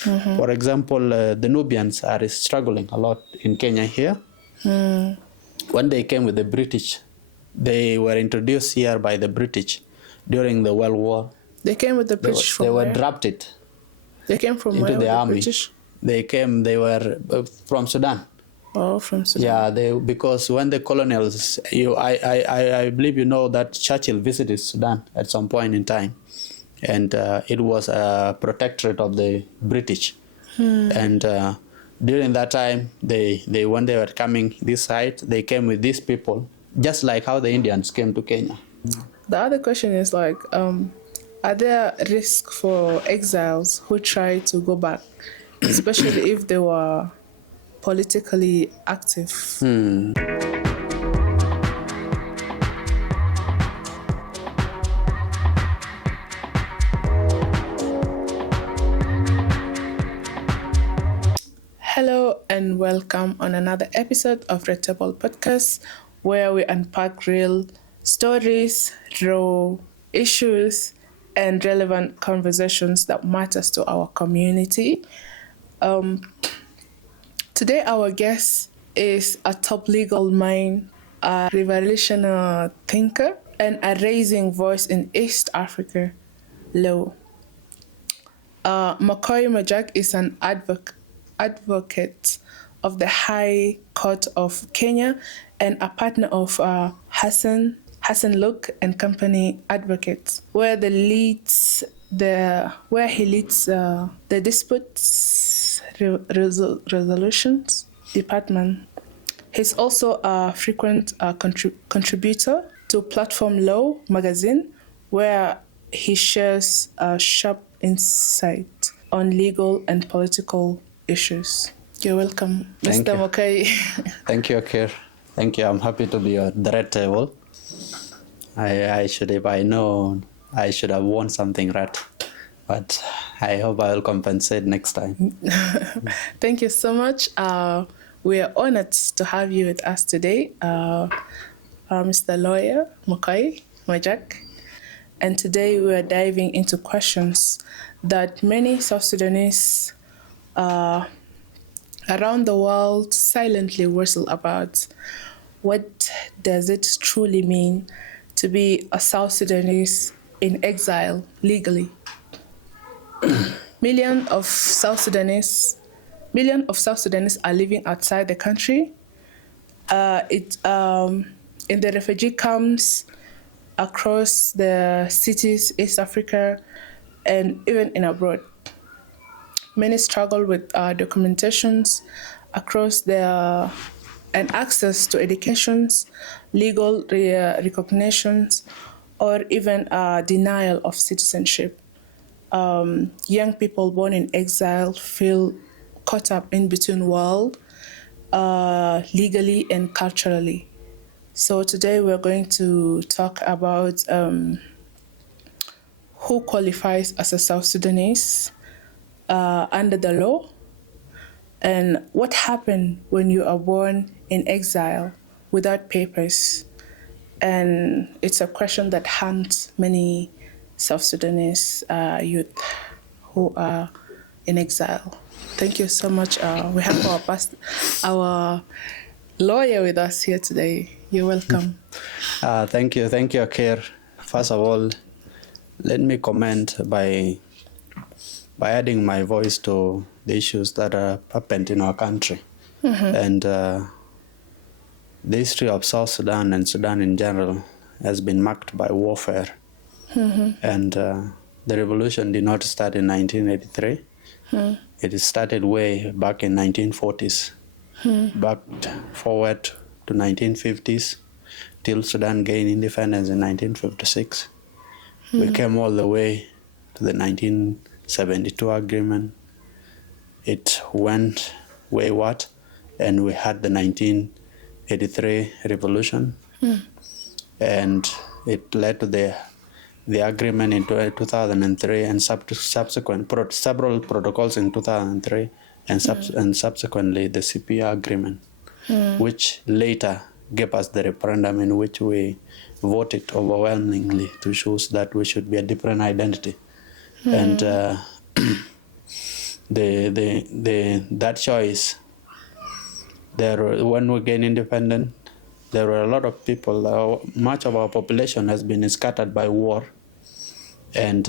For example, the Nubians are struggling a lot in Kenya here. When they came with the British, they were introduced here by the British during the World War. They came with the British They were where? drafted. They came from into where the army. British? They were from Sudan. Oh, from Sudan. Yeah, because when the colonials, I believe you know that Churchill visited Sudan at some point in time, and it was a protectorate of the British. And during that time, they when they were coming this side, they came with these people, just like how the Indians came to Kenya. The other question is like, are there risks for exiles who try to go back, especially if they were politically active? Hello and welcome on another episode of Red Table Podcast, where we unpack real stories, raw issues, and relevant conversations that matters to our community. Today our guest is a top legal mind, a revolutionary thinker, and a rising voice in East Africa law. Makoi Majak is an advocate of the High Court of Kenya and a partner of Hassan Luke and Company Advocates, where he leads the disputes resolutions department. He's also a frequent contributor to Platform Law magazine, where he shares sharp insight on legal and political issues. You're welcome, Thank Mr. you. Makoi. Thank you, Akir. Thank you. I'm happy to be on the red table. I should, if I know, I should have won something red, but I hope I will compensate next time. Thank you so much. We are honored to have you with us today, Mr. Lawyer Makoi Majak. And today we are diving into questions that many South Sudanese around the world silently wrestle about. What does it truly mean to be a South Sudanese in exile legally? Millions of South Sudanese are living outside the country. In the refugee camps across the cities, East Africa, and even in abroad. Many struggle with documentations across and access to educations, legal recognitions, or even denial of citizenship. Young people born in exile feel caught up in between worlds, legally and culturally. So today we're going to talk about who qualifies as a South Sudanese under the law, and what happens when you are born in exile without papers. And it's a question that haunts many South Sudanese youth who are in exile. Thank you so much. We have our lawyer with us here today. You're welcome. Thank you, Akir. First of all, let me comment by adding my voice to the issues that are happened in our country. And the history of South Sudan and Sudan in general has been marked by warfare. And the revolution did not start in 1983. It started way back in 1940s, back forward to 1950s, till Sudan gained independence in 1956. We came all the way to the 1972 agreement. It went wayward, and we had the 1983 revolution, and it led to the agreement in 2003 and subsequent several protocols in 2003 and subsequently the CPR agreement, which later gave us the referendum in which we voted overwhelmingly to choose that we should be a different identity. And that choice. When we gained independent, there were a lot of people. Much of our population has been scattered by war, and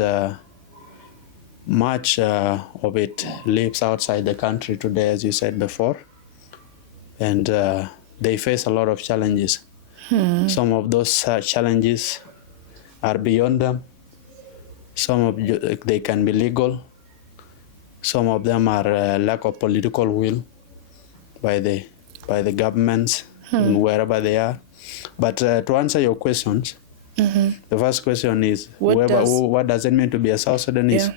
much of it lives outside the country today, as you said before, and they face a lot of challenges. Some of those challenges are beyond them. They can be legal. Some of them are lack of political will by the governments in wherever they are. But to answer your questions, the first question is what does it mean to be a South Sudanese? Yeah.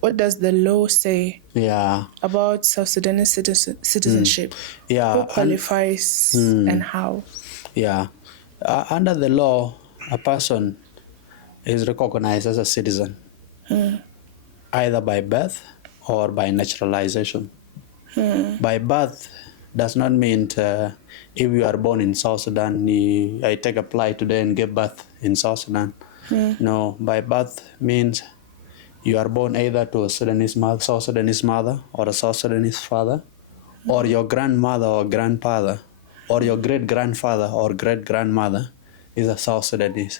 What does the law say about South Sudanese citizenship? Yeah, who qualifies and how? Yeah, under the law, a person is recognized as a citizen, either by birth or by naturalization. By birth does not mean if you are born in South Sudan, I take a flight today and give birth in South Sudan. No, by birth means you are born either to a South Sudanese mother or a South Sudanese father, or your grandmother or grandfather, or your great-grandfather or great-grandmother is a South Sudanese.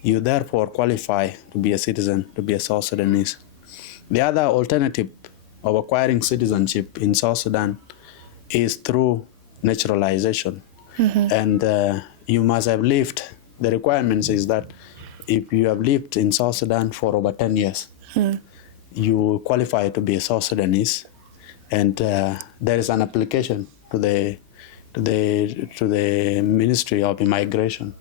You therefore qualify to be a citizen, to be a South Sudanese. The other alternative of acquiring citizenship in South Sudan is through naturalization. And you must have lived, the requirements is that if you have lived in South Sudan for over 10 years, you qualify to be a South Sudanese, and there is an application to the Ministry of Immigration,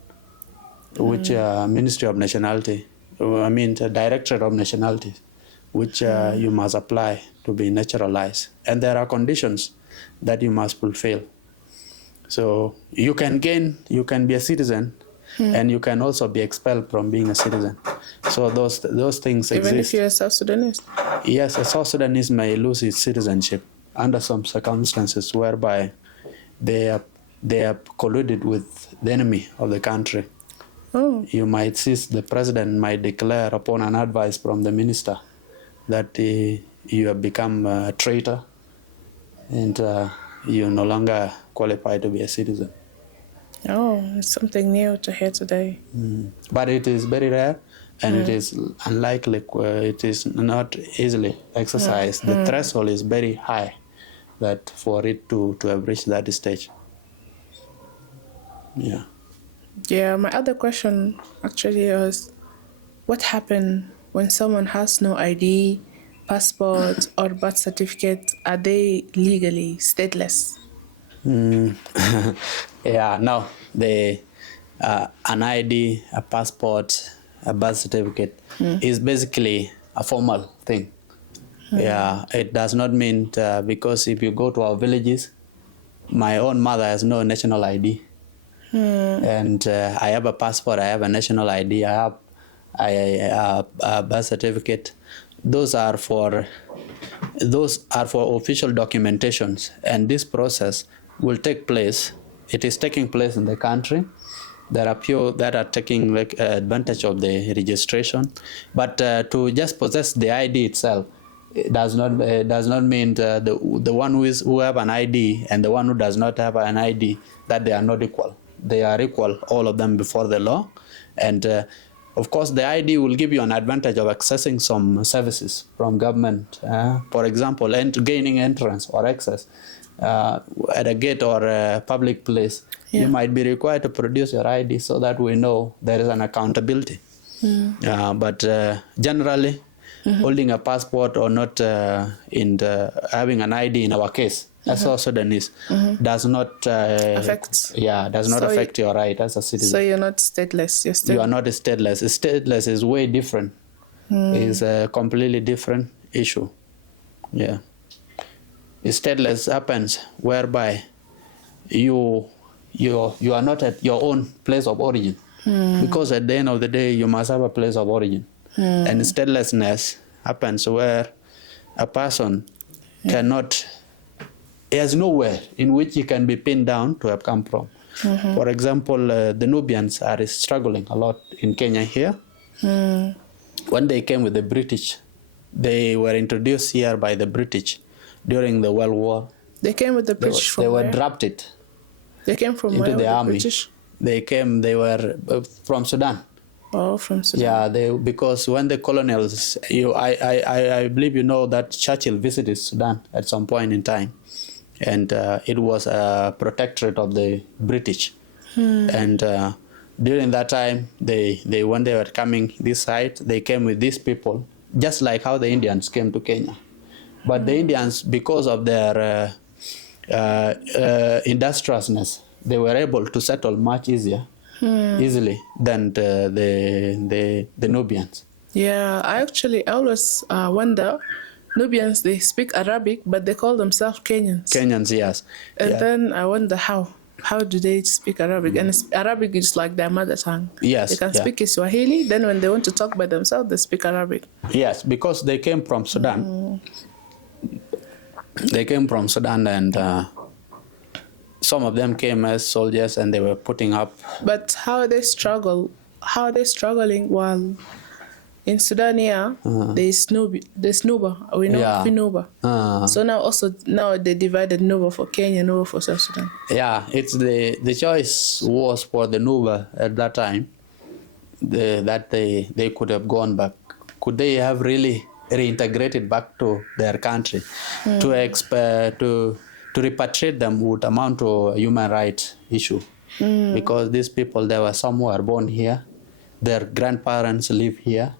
which Ministry of Nationality, the Directorate of Nationality, which you must apply to be naturalized, and there are conditions that you must fulfill. So you can be a citizen. And you can also be expelled from being a citizen. So those things exist. Even if you're a South Sudanese? Yes, a South Sudanese may lose its citizenship under some circumstances whereby they have colluded with the enemy of the country. You might see the president might declare upon an advice from the minister that you have become a traitor and you no longer qualify to be a citizen. Oh, it's something new to hear today. But it is very rare, and it is unlikely. It is not easily exercised. The threshold is very high that for it to have reached that stage. Yeah. Yeah, my other question actually was, what happened when someone has no ID, passport, or birth certificate? Are they legally stateless? Yeah, no. An ID, a passport, a birth certificate is basically a formal thing. Yeah, it does not mean because if you go to our villages, my own mother has no national ID, and I have a passport, I have a national ID, I have a birth certificate. Those are for official documentations, and this process will take place. It is taking place in the country. There are few that are taking advantage of the registration, but to just possess the ID itself, it does not mean the one who have an ID and the one who does not have an ID that they are not equal. They are equal, all of them, before the law, and of course the ID will give you an advantage of accessing some services from government. For example, gaining entrance or access at a gate or a public place. You might be required to produce your ID so that we know there is an accountability. But generally, holding a passport or not having an ID in our case, as South Sudanese, does not affect your right as a citizen. So you're not stateless. You are not stateless. Stateless is way different. It's a completely different issue. Yeah. Stateless happens whereby you are not at your own place of origin, because at the end of the day you must have a place of origin. And statelessness happens where a person has nowhere in which he can be pinned down to have come from. For example, the Nubians are struggling a lot in Kenya here. When they came with the British, They were introduced here by the British during the World War. They came with the British They from were where? drafted They came from into where the with army. British? They were from Sudan. Oh, from Sudan. Yeah, because when the colonials, I believe you know that Churchill visited Sudan at some point in time, and it was a protectorate of the British. And during that time, they when they were coming this side, they came with these people, just like how the Indians came to Kenya. But the Indians, because of their industriousness, they were able to settle much easily than the Nubians. Yeah, I always wonder, Nubians, they speak Arabic, but they call themselves Kenyans. Kenyans, yes. And Yeah. then I wonder how do they speak Arabic? And Arabic is like their mother tongue. Yes, They can yeah. speak Swahili, then when they want to talk by themselves, they speak Arabic. Yes, because they came from Sudan. They came from Sudan, and some of them came as soldiers, and they were putting up. But how they struggle? How are they struggling while in Sudan here, there's Nuba. We know Yeah. Nuba. So now they divided Nuba for Kenya, Nuba for South Sudan. Yeah, it's the choice was for the Nuba at that time. That they could have gone back. Could they have really reintegrated back to their country? To repatriate them would amount to a human rights issue, because these people, there were some who were born here, their grandparents live here.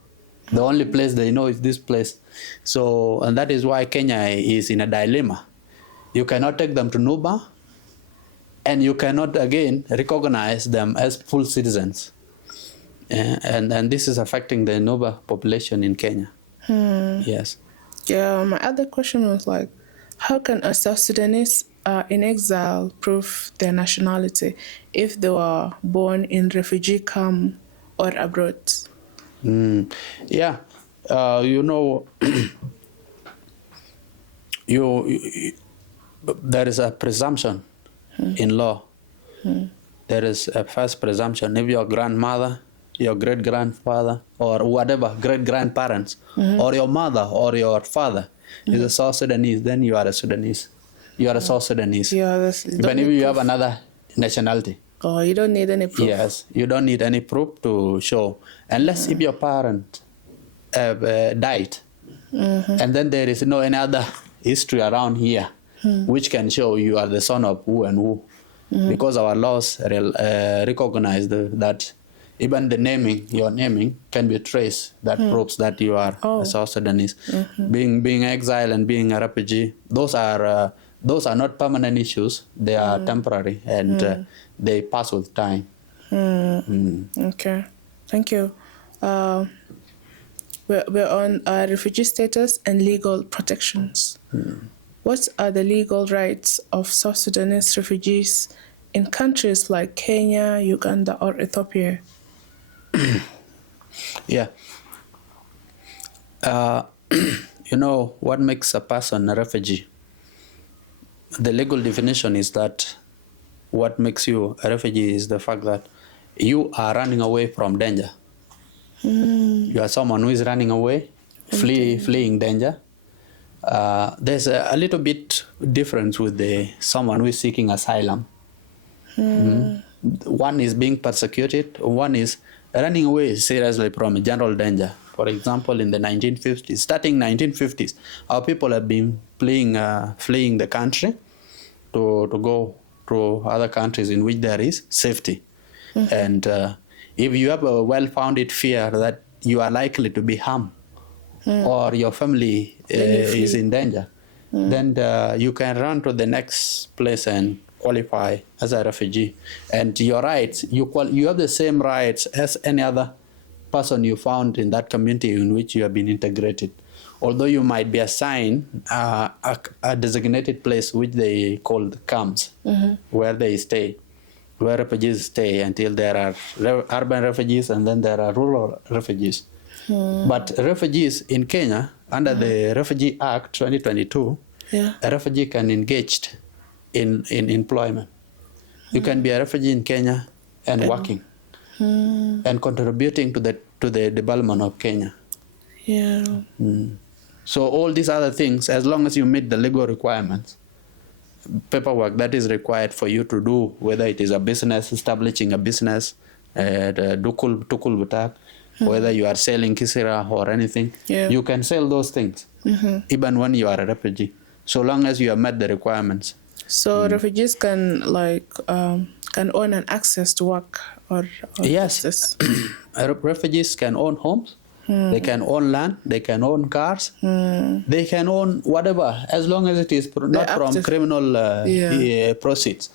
The only place they know is this place. So, and that is why Kenya is in a dilemma. You cannot take them to Nuba, and you cannot again recognize them as full citizens. And this is affecting the Nuba population in Kenya. Yes. Yeah, my other question was like, how can a South Sudanese in exile prove their nationality if they were born in refugee camp or abroad? Yeah, you know, there is a presumption in law. There is a first presumption. If your grandmother, your great-grandfather, or whatever, great-grandparents, or your mother or your father is a South Sudanese, then you are a Sudanese. You are a South Sudanese. Yeah, Even if you have another nationality. Oh, you don't need any proof. Yes, you don't need any proof to show, unless if your parent have died, and then there is no any other history around here which can show you are the son of who and who, because our laws recognize that even your naming can be traced. That proves that you are a South Sudanese. Being exiled and being a refugee, those are not permanent issues. They are temporary, and they pass with time. Okay, thank you. We're on refugee status and legal protections. What are the legal rights of South Sudanese refugees in countries like Kenya, Uganda, or Ethiopia? Yeah. You know, what makes a person a refugee? The legal definition is that what makes you a refugee is the fact that you are running away from danger. You are someone who is running away, fleeing danger. There's a little bit difference with someone who is seeking asylum. One is being persecuted, one is running away seriously from a general danger. For example, in the 1950s, starting 1950s, our people have been fleeing the country to go to other countries in which there is safety. And if you have a well-founded fear that you are likely to be harmed or your family is in danger, then you can run to the next place and qualify as a refugee. And your rights, you have the same rights as any other person you found in that community in which you have been integrated. Although you might be assigned a designated place which they call camps, where they stay, where refugees stay until there are urban refugees and then there are rural refugees. But refugees in Kenya, under the Refugee Act 2022, a refugee can engage in employment. You can be a refugee in Kenya and working and contributing to the development of Kenya. Yeah. So all these other things, as long as you meet the legal requirements, paperwork that is required for you to do, whether it is a business, establishing a business, tukul butak, whether you are selling kisira or anything, you can sell those things, even when you are a refugee, so long as you have met the requirements. So refugees can can own an access to work or yes, business. Refugees can own homes. They can own land, they can own cars, they can own whatever, as long as it is not from criminal proceeds.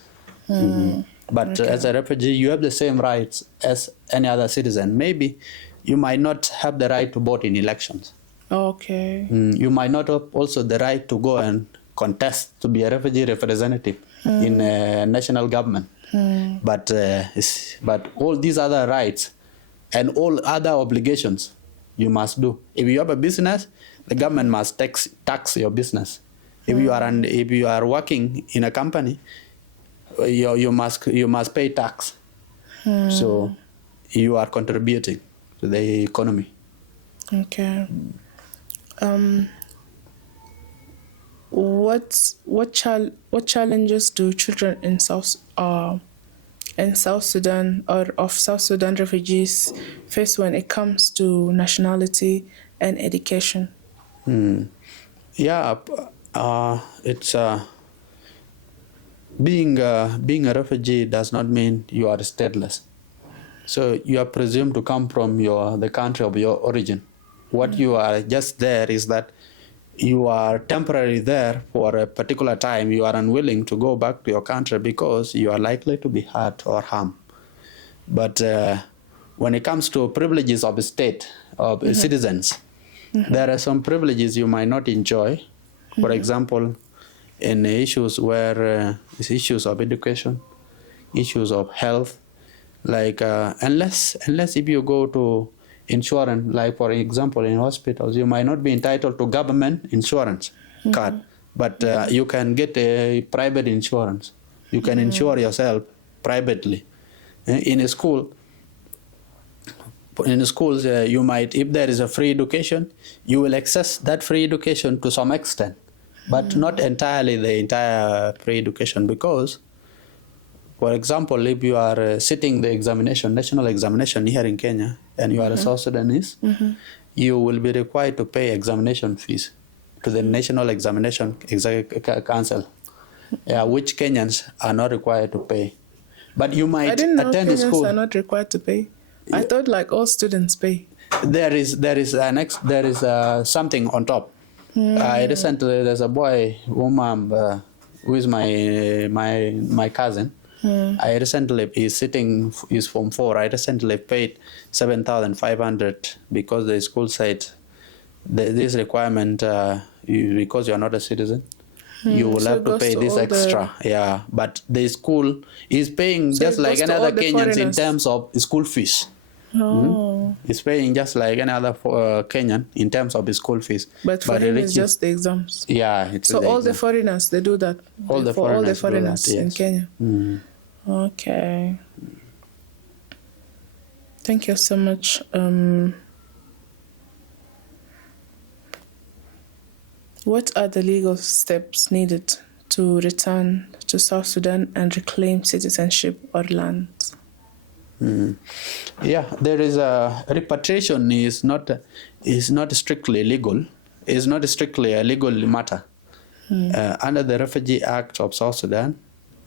But as a refugee, you have the same rights as any other citizen. Maybe you might not have the right to vote in elections. Okay. You might not have also the right to go and contest to be a refugee representative in a national government. But all these other rights and all other obligations you must do. If you have a business, the government must tax your business. If you are working in a company, you must pay tax. So you are contributing to the economy. Okay. What challenges do children in South Sudan or of South Sudan refugees face when it comes to nationality and education? It's being a refugee does not mean you are stateless. So you are presumed to come from the country of your origin. What you are just there is that you are temporarily there for a particular time. You are unwilling to go back to your country because you are likely to be hurt or harmed. But when it comes to privileges of the state, of citizens, there are some privileges you might not enjoy. For example, in issues where issues of education, issues of health, like unless if you go to insurance, like for example in hospitals, you might not be entitled to government insurance card, but you can get a private insurance. You can insure yourself privately. In schools, you might, if there is a free education, you will access that free education to some extent, but not entirely the entire free education, because, for example, if you are sitting the examination, national examination here in Kenya, and you are a South Sudanese, you will be required to pay examination fees to the National Examination Council, which Kenyans are not required to pay. But you might attend school. I didn't know Kenyans are not required to pay. I thought like all students pay. There is something on top. Recently, there's a boy who is my cousin. I recently is Form 4. I recently paid 7,500 because the school said this requirement, because you are not a citizen, you will have to pay this extra. But the school is paying just like any other Kenyans in terms of school fees. It's paying just like any other Kenyan in terms of the school fees. But for him, it's just the exams. So all the foreigners, they do that. All the foreigners in Kenya. Okay. Thank you so much. What are the legal steps needed to return to South Sudan and reclaim citizenship or land? There is a repatriation is not strictly legal. It's not strictly a legal matter. Under the Refugee Act of South Sudan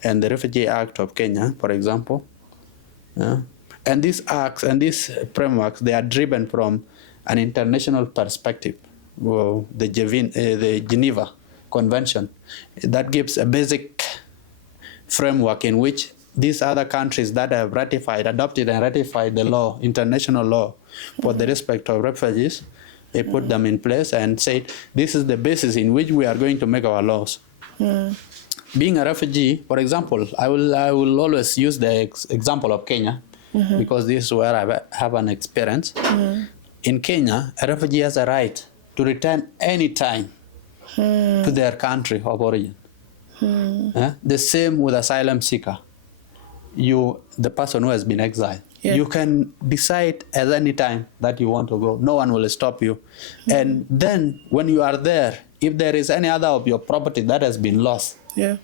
and the Refugee Act of Kenya, for example, and these acts and these frameworks, they are driven from an international perspective. The Geneva Convention that gives a basic framework in which these other countries that have adopted and ratified the law, international law, for the respect of refugees, they put them in place and said, this is the basis in which we are going to make our laws. Being a refugee, for example, I will always use the example of Kenya, because this is where I have an experience. In Kenya, a refugee has a right to return any time to their country of origin. The same with asylum seeker. The person who has been exiled, Yeah. You can decide at any time that you want to go. No one will stop you. And then when you are there, if there is any other of your property that has been lost, Yeah.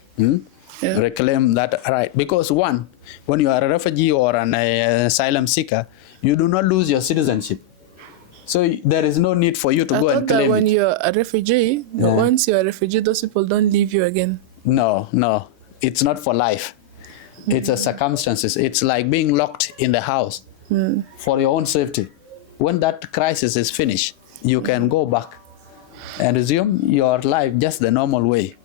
reclaim that right. Because one, when you are a refugee or an asylum seeker, you do not lose your citizenship. So there is no need for you to I go thought and that claim when it. you're a refugee, once you're a refugee, those people don't leave you again. No, it's not for life. It's a circumstances. It's like being locked in the house for your own safety. When that crisis is finished, you can go back and resume your life just the normal way.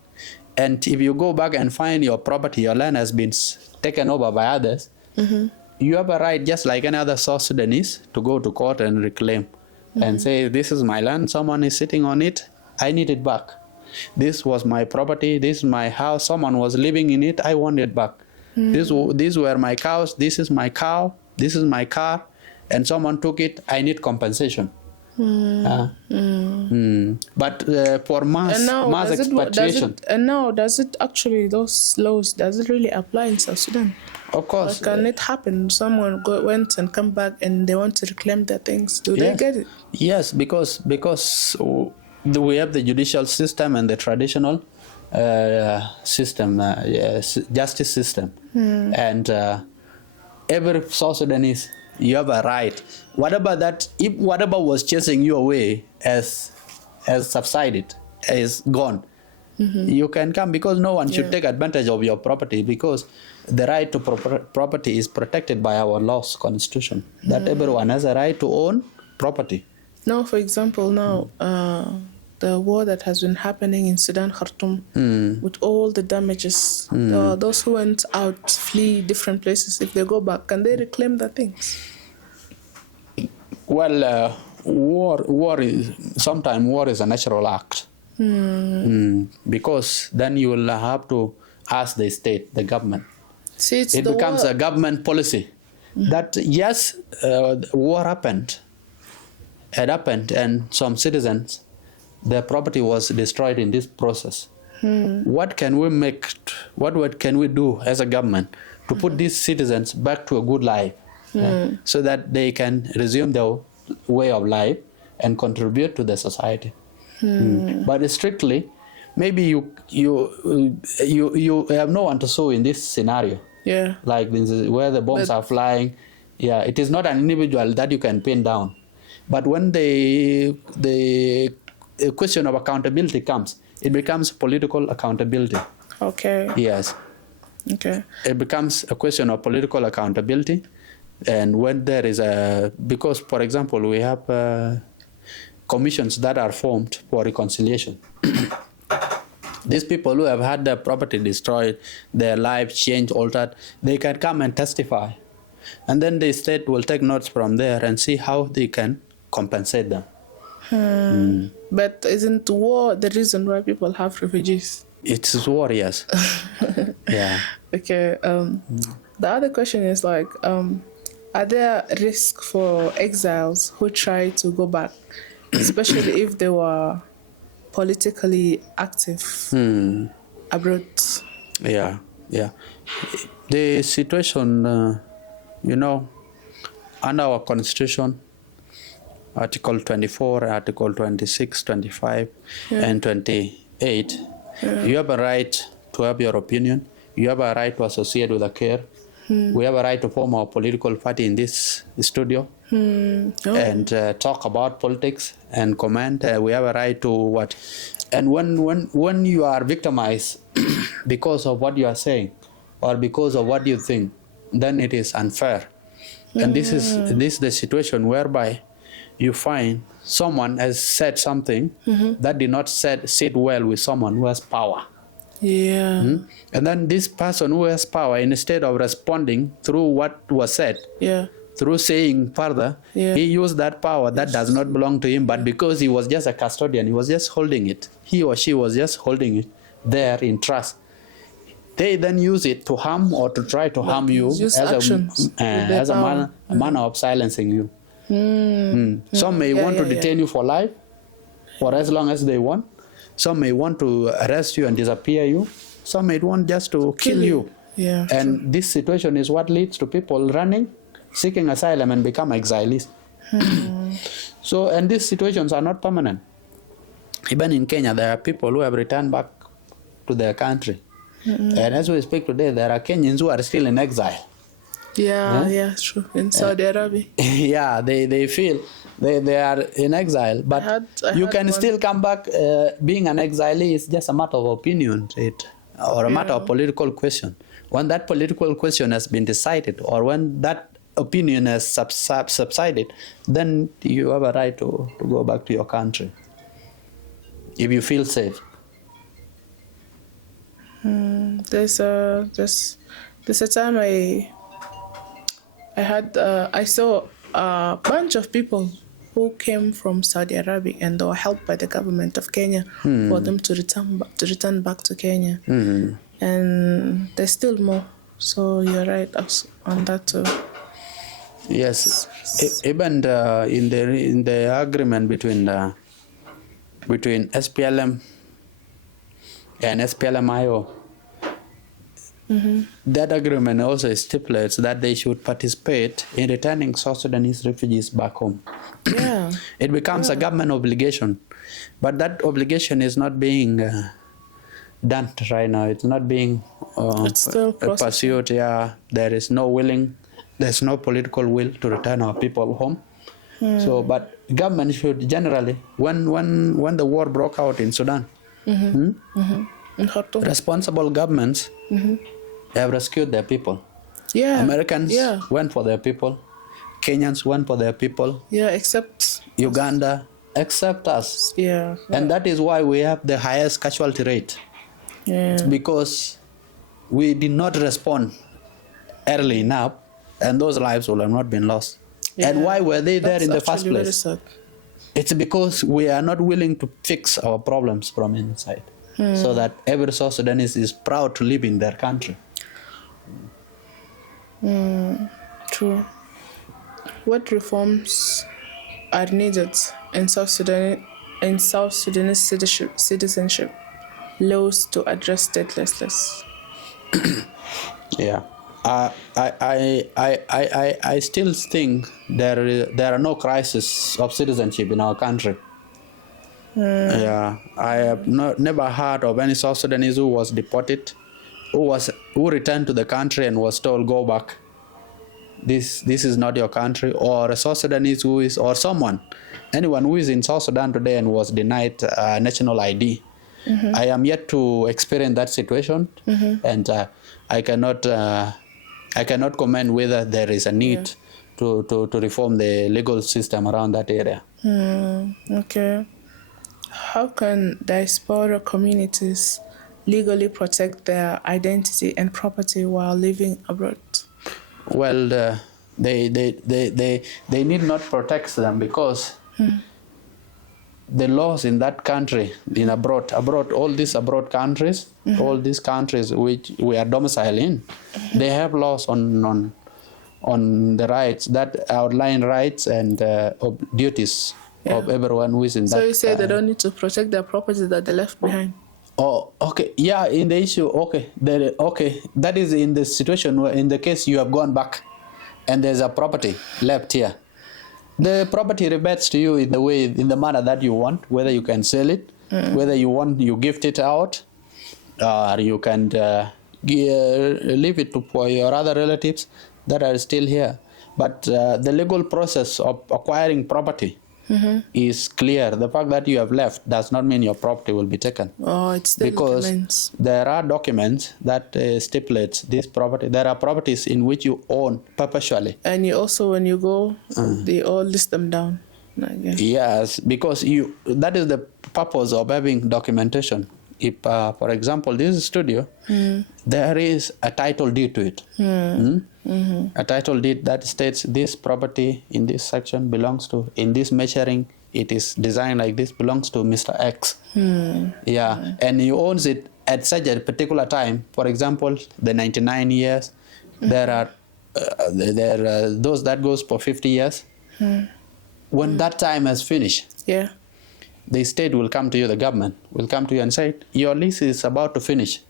And if you go back and find your property, your land has been taken over by others, you have a right, just like any other South Sudanese, to go to court and reclaim and say, this is my land, someone is sitting on it, I need it back. This was my property, this is my house, someone was living in it, I want it back. These were my cows, this is my cow, this is my car, and someone took it, I need compensation. But for mass expatriation. Does it actually, those laws, does it really apply in South Sudan? Of course. Or can it happen? Someone went and come back and they want to reclaim their things. Do they get it? Yes, because we have the judicial system and the traditional system, justice system. And every South Sudanese, you have a right. If whatever was chasing you away has subsided, is gone, you can come, because no one should take advantage of your property, because the right to property is protected by our laws, constitution, that everyone has a right to own property. Now, for example, the war that has been happening in Sudan, Khartoum, with all the damages, those who went out, flee different places, if they go back, can they reclaim their things? Well, war is a natural act. Because then you will have to ask the state, the government. See, it becomes a government policy that yes, war happened. It happened, and some citizens, their property was destroyed in this process. What can we make? What can we do as a government to put these citizens back to a good life, so that they can resume their way of life and contribute to the society? But strictly, maybe you have no one to sue in this scenario. Yeah. Like where the bombs are flying. Yeah, it is not an individual that you can pin down. But when the question of accountability comes, it becomes political accountability. Okay. Yes. Okay. It becomes a question of political accountability. And when there is because, for example, we have commissions that are formed for reconciliation. These people who have had their property destroyed, their lives changed, altered, they can come and testify. And then the state will take notes from there and see how they can compensate them. But isn't war the reason why people have refugees? It's war, yes. Yeah. Okay. The other question is like, are there risks for exiles who try to go back, especially if they were politically active abroad? Yeah. The situation, under our constitution, Article 24, Article 26, 25, and 28, you have a right to have your opinion. You have a right to associate with a care. We have a right to form our political party in this studio and talk about politics and comment. We have a right to what? And when you are victimized because of what you are saying or because of what you think, then it is unfair. And this is the situation whereby you find someone has said something that did not sit well with someone who has power. Yeah. And then this person who has power, instead of responding through what was said, through saying further, he used that power that does not belong to him, but because he was just a custodian, he was just holding it. He or she was just holding it there in trust. They then use it to harm or to try to harm you as a manner of silencing you. Some may want to detain you for life, for as long as they want. Some may want to arrest you and disappear you. Some may want just to kill you. Yeah. And this situation is what leads to people running, seeking asylum and become exilees. So, and these situations are not permanent. Even in Kenya, there are people who have returned back to their country. And as we speak today, there are Kenyans who are still in exile. Yeah, true. In Saudi Arabia. Yeah, they feel they are in exile, but you can still come back. Being an exilee is just a matter of opinion, or a matter of political question. When that political question has been decided, or when that opinion has subsided, then you have a right to go back to your country if you feel safe. There's a time I saw a bunch of people who came from Saudi Arabia, and they were helped by the government of Kenya for them to return back to Kenya. And there's still more. So you're right on that too. Yes, even in the agreement between SPLM and SPLM-IO, that agreement also stipulates that they should participate in returning South Sudanese refugees back home. Yeah. It becomes a government obligation, but that obligation is not being done right now. It's not being it's still pursued. Yeah, there's no political will to return our people home. So, but government should generally, when the war broke out in Sudan, responsible governments have rescued their people. Yeah. Americans went for their people. Kenyans went for their people. Yeah, except Uganda, except us. Yeah. And that is why we have the highest casualty rate. Yeah. It's because we did not respond early enough, and those lives will have not been lost. Yeah. And why were they there in the first very place? sad. It's because we are not willing to fix our problems from inside, so that every South Sudanese is proud to live in their country. True. What reforms are needed in South Sudanese citizenship laws to address statelessness? Yeah, I still think there are no crises of citizenship in our country. Yeah, I have never heard of any South Sudanese who was deported, who returned to the country and was told go back. This is not your country, or a South Sudanese anyone who is in South Sudan today and was denied national ID. I am yet to experience that situation, and I cannot comment whether there is a need to reform the legal system around that area. Okay. How can diaspora communities legally protect their identity and property while living abroad? Well, they need not protect them because the laws in that country, abroad, all these abroad countries, all these countries which we are domiciled in, they have laws on the rights that outline rights and duties of everyone who is in that. So you say they don't need to protect their property that they left behind? Oh, okay. Yeah, in the issue, okay. That is in the situation where, in the case you have gone back and there's a property left here. The property reverts to you in the manner that you want, whether you can sell it, whether you gift it out, or you can leave it for your other relatives that are still here. But the legal process of acquiring property is clear. The fact that you have left does not mean your property will be taken. Oh, it's the documents. There are documents that stipulates this property. There are properties in which you own perpetually. And you also, when you go, they all list them down. Yes, because that is the purpose of having documentation. If, for example, this studio, there is a title deed to it. A title deed that states this property in this section belongs to, in this measuring, it is designed like this, belongs to Mr. X. Yeah, and he owns it at such a particular time. For example, the 99 years, there are those that goes for 50 years. When that time has finished, the state will come to you, the government will come to you and say, your lease is about to finish.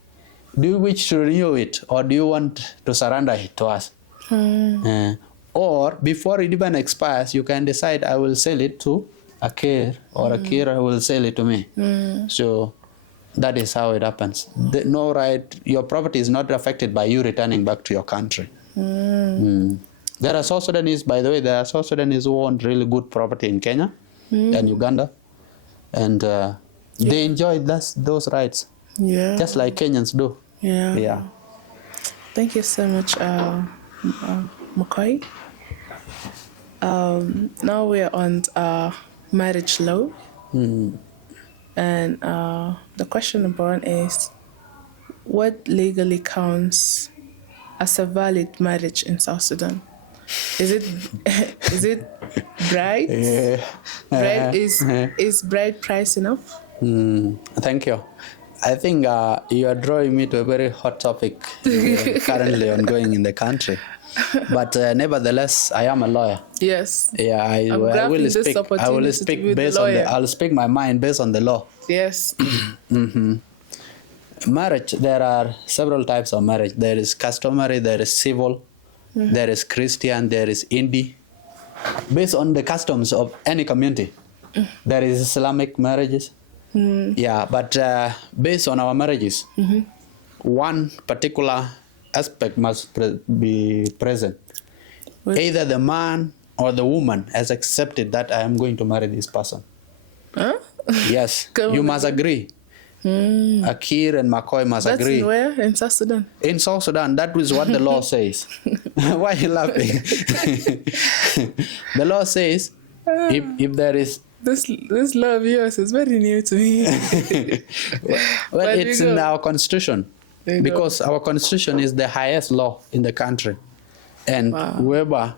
Do you wish to renew it, or do you want to surrender it to us? Or before it even expires, you can decide I will sell it to a care, or a care will sell it to me. So that is how it happens. No right, your property is not affected by you returning back to your country. There are South Sudanese, by the way, there are South Sudanese who own really good property in Kenya and Uganda, and they enjoy those rights, just like Kenyans do. Yeah. Thank you so much, Makoi. Now we're on marriage law. And the question number one is, what legally counts as a valid marriage in South Sudan? Is it bride? Bride is bride price enough? Thank you. I think you are drawing me to a very hot topic currently ongoing in the country. But nevertheless, I am a lawyer. Yes. Yeah, I will speak. I will speak based on I'll speak my mind based on the law. Yes. Marriage. There are several types of marriage. There is customary. There is civil. There is Christian. There is Hindi. Based on the customs of any community. There is Islamic marriages. Yeah, but based on our marriages, one particular aspect must be present. Either the man or the woman has accepted that I am going to marry this person. Huh? Yes, you must agree. Akir and Makoi must agree. That's in where? In South Sudan? In South Sudan, that is what the law says. Why are you laughing? The law says, if there is... This law of yours is very new to me. Well, it's in our constitution. Because our constitution is the highest law in the country. And whatever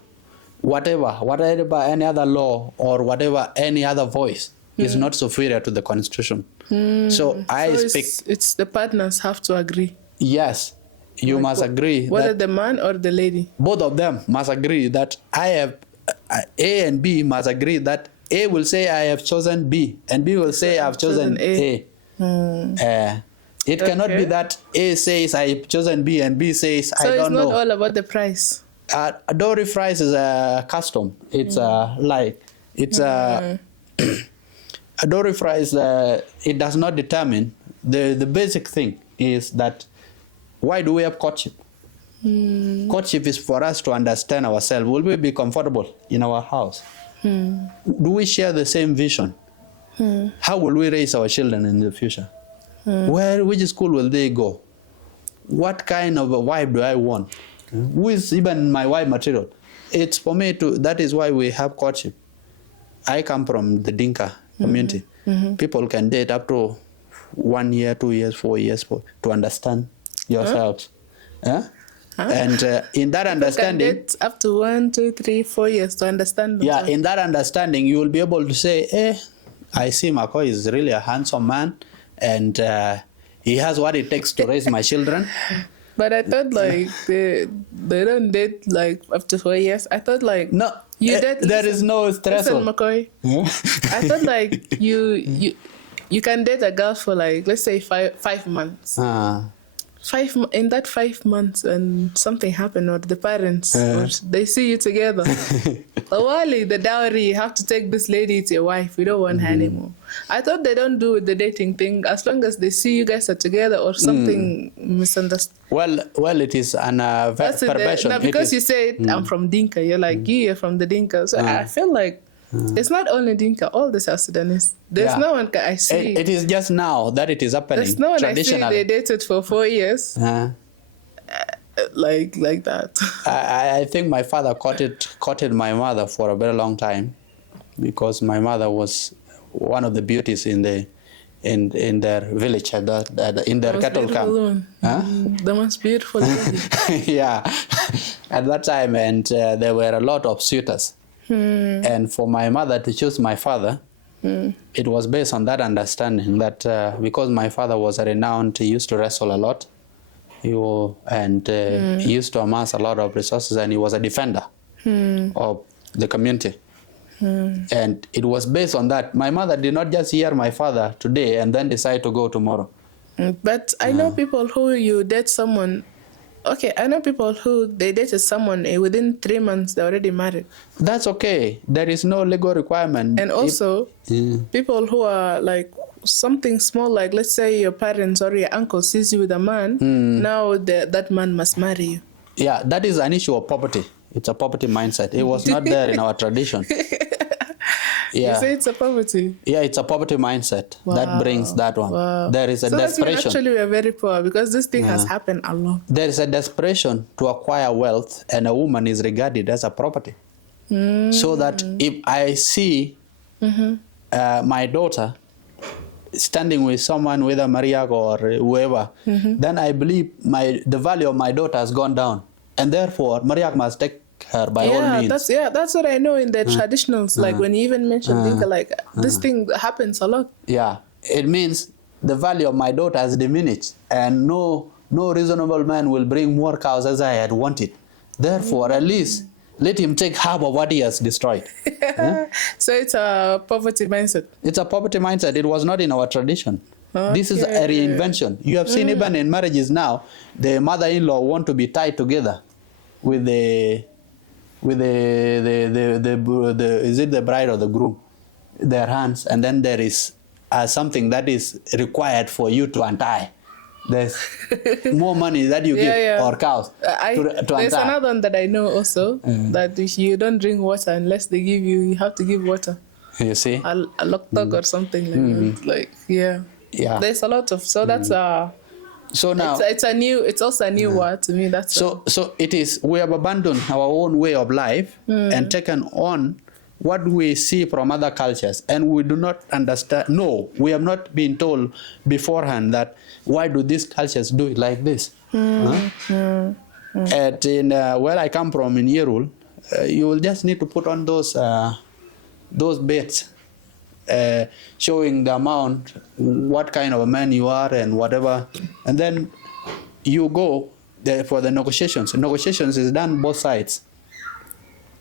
any other law or whatever any other voice is not superior to the constitution. So it's the partners have to agree. Yes, you must agree. Whether the man or the lady? Both of them must agree that I have, A and B must agree that A will say I have chosen B and B will say I have chosen A. It cannot be that A says I've chosen B and B says I don't know. So it's not all about the price? Dowry price is a custom. It's a dowry price, it does not determine. The basic thing is that why do we have courtship? Courtship is for us to understand ourselves. Will we be comfortable in our house? Do we share the same vision? How will we raise our children in the future? Which school will they go? What kind of a wife do I want? Who is even my wife material? It's for me to, that is why we have courtship. I come from the Dinka community. People can date up to 1 year, 2 years, 4 years to understand yourselves. And in that understanding, can date up to 1, 2, 3, 4 years to understand. Yeah, in that understanding, you will be able to say, I see Makoi is really a handsome man, and he has what it takes to raise my children. But I thought like they don't date like up to 4 years. I thought like no, there is no stress. Listen, Makoi. I thought like you can date a girl for like, let's say 5 months. In that 5 months and something happened, or the parents or they see you together. Wally, the dowry, you have to take this lady to your wife. We don't want her anymore. I thought they don't do the dating thing as long as they see you guys are together or something misunderstood. Well, it is an perversion. Now, because you said I'm from Dinka, you're like you're from the Dinka. So I feel like it's not only Dinka, all the South Sudanese. There's no one I see. It is just now that it is happening. There's no one I see they dated for 4 years. Like that. I think my father courted my mother for a very long time, because my mother was one of the beauties in their village, in their cattle camp. The most beautiful lady. Yeah, at that time, and there were a lot of suitors. And for my mother to choose my father, it was based on that understanding that because my father was renowned, he used to wrestle a lot. He used to amass a lot of resources, and he was a defender of the community. And it was based on that. My mother did not just hear my father today and then decide to go tomorrow. But I know people who you date someone Okay, I know people who they dated someone within 3 months they're already married. That's okay. There is no legal requirement. And also, people who are like something small, like let's say your parents or your uncle sees you with a man, now that man must marry you. Yeah, that is an issue of poverty. It's a poverty mindset. It was not there in our tradition. Yeah. You say it's a poverty? Yeah, it's a poverty mindset that brings that one. Wow. There is a so desperation. Actually, we are very poor because this thing has happened a lot. There is a desperation to acquire wealth, and a woman is regarded as a property. So that if I see my daughter standing with someone, whether Mariak or whoever, then I believe the value of my daughter has gone down, and therefore Mariak must take her by all means. That's what I know in the traditionals. Like when you even mention Dinka, like this thing happens a lot. Yeah, it means the value of my daughter has diminished, and no reasonable man will bring more cows as I had wanted. Therefore, at least let him take half of what he has destroyed. So it's a poverty mindset. It's a poverty mindset. It was not in our tradition. Okay. This is a reinvention. You have seen even in marriages now, the mother-in-law want to be tied together with the is it the bride or the groom, their hands, and then there is something that is required for you to untie. There's more money that you give or cows to there's untie. Another one that I know also that if you don't drink water unless they give you, you have to give water. You see, a lock dog or something like that. Like yeah. There's a lot of that's so now it's also a new word to me. That's so it is. We have abandoned our own way of life and taken on what we see from other cultures, and we do not understand. No, we have not been told beforehand that why do these cultures do it like this. And in where I come from in Yerul, you will just need to put on those beds, showing the amount, what kind of a man you are and whatever, and then you go there for the negotiations. Negotiations is done both sides,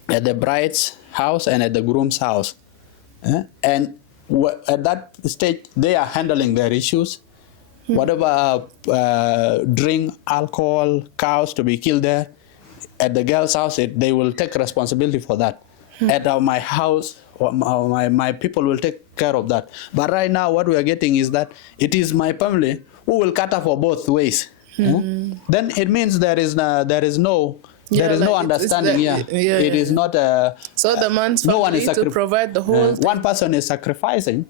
at the bride's house and at the groom's house. And at that stage, they are handling their issues. Whatever drink, alcohol, cows to be killed there. At the girl's house, they will take responsibility for that. At my house, my people will take care of that. But right now, what we are getting is that it is my family who will cater for both ways. Then it means there is no understanding. It is not so the man's family to provide the whole thing. One person is sacrificing,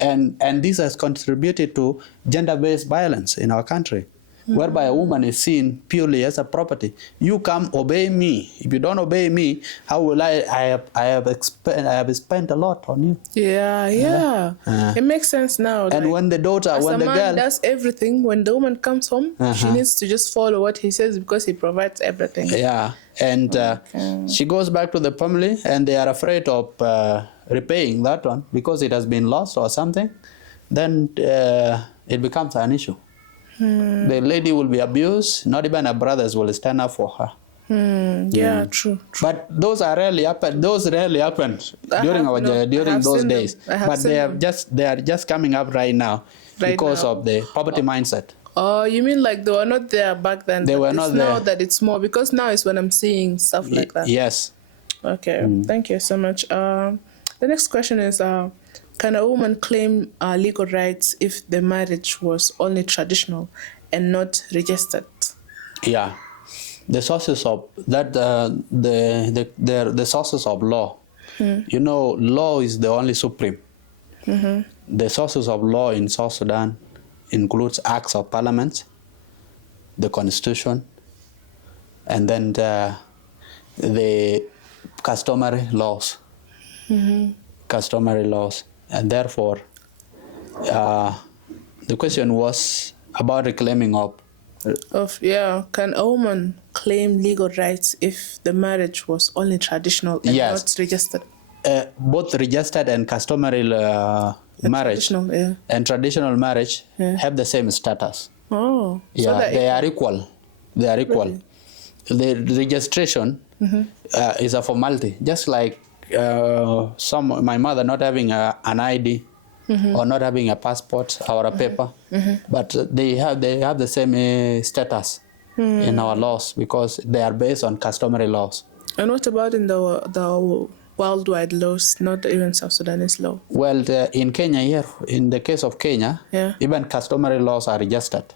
and this has contributed to gender-based violence in our country, whereby a woman is seen purely as a property. You come, obey me. If you don't obey me, how will I have spent a lot on you. It makes sense now. And when the daughter, when the man does everything, when the woman comes home, she needs to just follow what he says because he provides everything. And she goes back to the family, and they are afraid of repaying that one because it has been lost or something. Then it becomes an issue. The lady will be abused. Not even her brothers will stand up for her. True. But those rarely happen. Those rarely happened during those days. But they are just coming up right now because of the poverty mindset. Oh, you mean like they were not there back then? They were not there. Now that it's more, because now is when I'm seeing stuff like that. Yes. Okay. Thank you so much. The next question is, can a woman claim legal rights if the marriage was only traditional and not registered? Yeah. The sources of that, the sources of law. You know, law is the only supreme. The sources of law in South Sudan includes acts of parliament, the constitution, and then the customary laws. Customary laws. And therefore, the question was about reclaiming can a woman claim legal rights if the marriage was only traditional and not registered? Both registered and customary marriage and traditional marriage have the same status. Oh, so they are equal. They are equal. Really? The registration is a formality, just like my mother not having an ID or not having a passport or a paper, but they have the same status. in our laws because they are based on customary laws. And what about in the worldwide laws, not even South Sudanese law? Well, in Kenya here, in the case of Kenya, even customary laws are registered.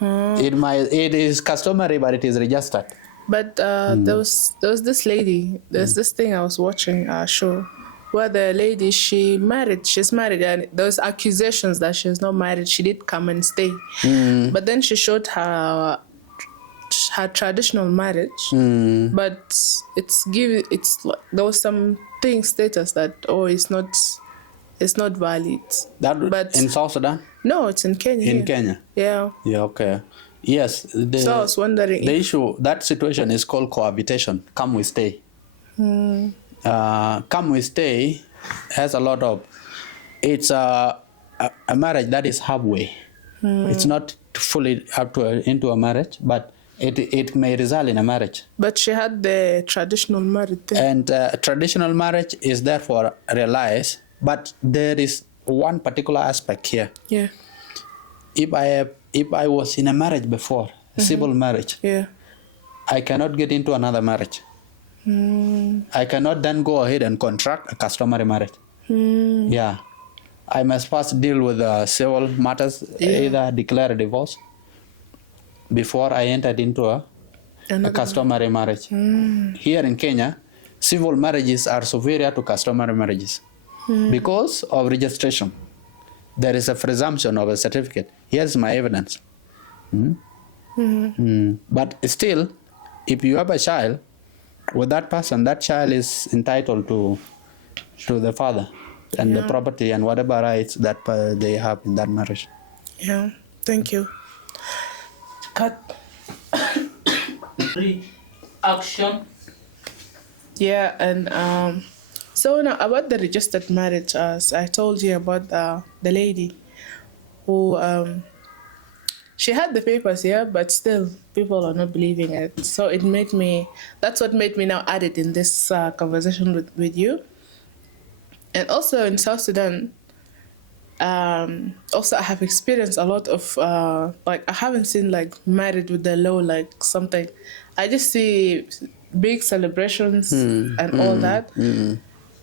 It is customary, but it is registered. But there was this lady, there's this thing I was watching a show where the lady, she's married, and those accusations that she's not married, she did come and stay. But then she showed her traditional marriage, but there was some thing status that it's not valid. But in South Sudan? No, it's in Kenya. In Kenya? Yeah. Yeah, okay. Yes. So I was wondering. The issue, that situation is called cohabitation. Come we stay. Come we stay has a lot of, it's a marriage that is halfway. It's not fully into a marriage, but it may result in a marriage. But she had the traditional marriage thing. And traditional marriage is therefore realized, but there is one particular aspect here. Yeah. If I was in a marriage before, a civil marriage, I cannot get into another marriage. I cannot then go ahead and contract a customary marriage. Yeah. I must first deal with civil matters, either declare a divorce before I entered into a customary marriage. Here in Kenya, civil marriages are superior to customary marriages because of registration. There is a presumption of a certificate. Here's my evidence. But still, if you have a child with that person, that child is entitled to the father and the property and whatever rights that they have in that marriage. Yeah, thank you. Cut. Action. Yeah, and so now about the registered marriage, as I told you about the lady who she had the papers, but still people are not believing it. So that's what made me now add it in this conversation with you. And also in South Sudan, also I have experienced a lot of I haven't seen like married with the law like something. I just see big celebrations and all that.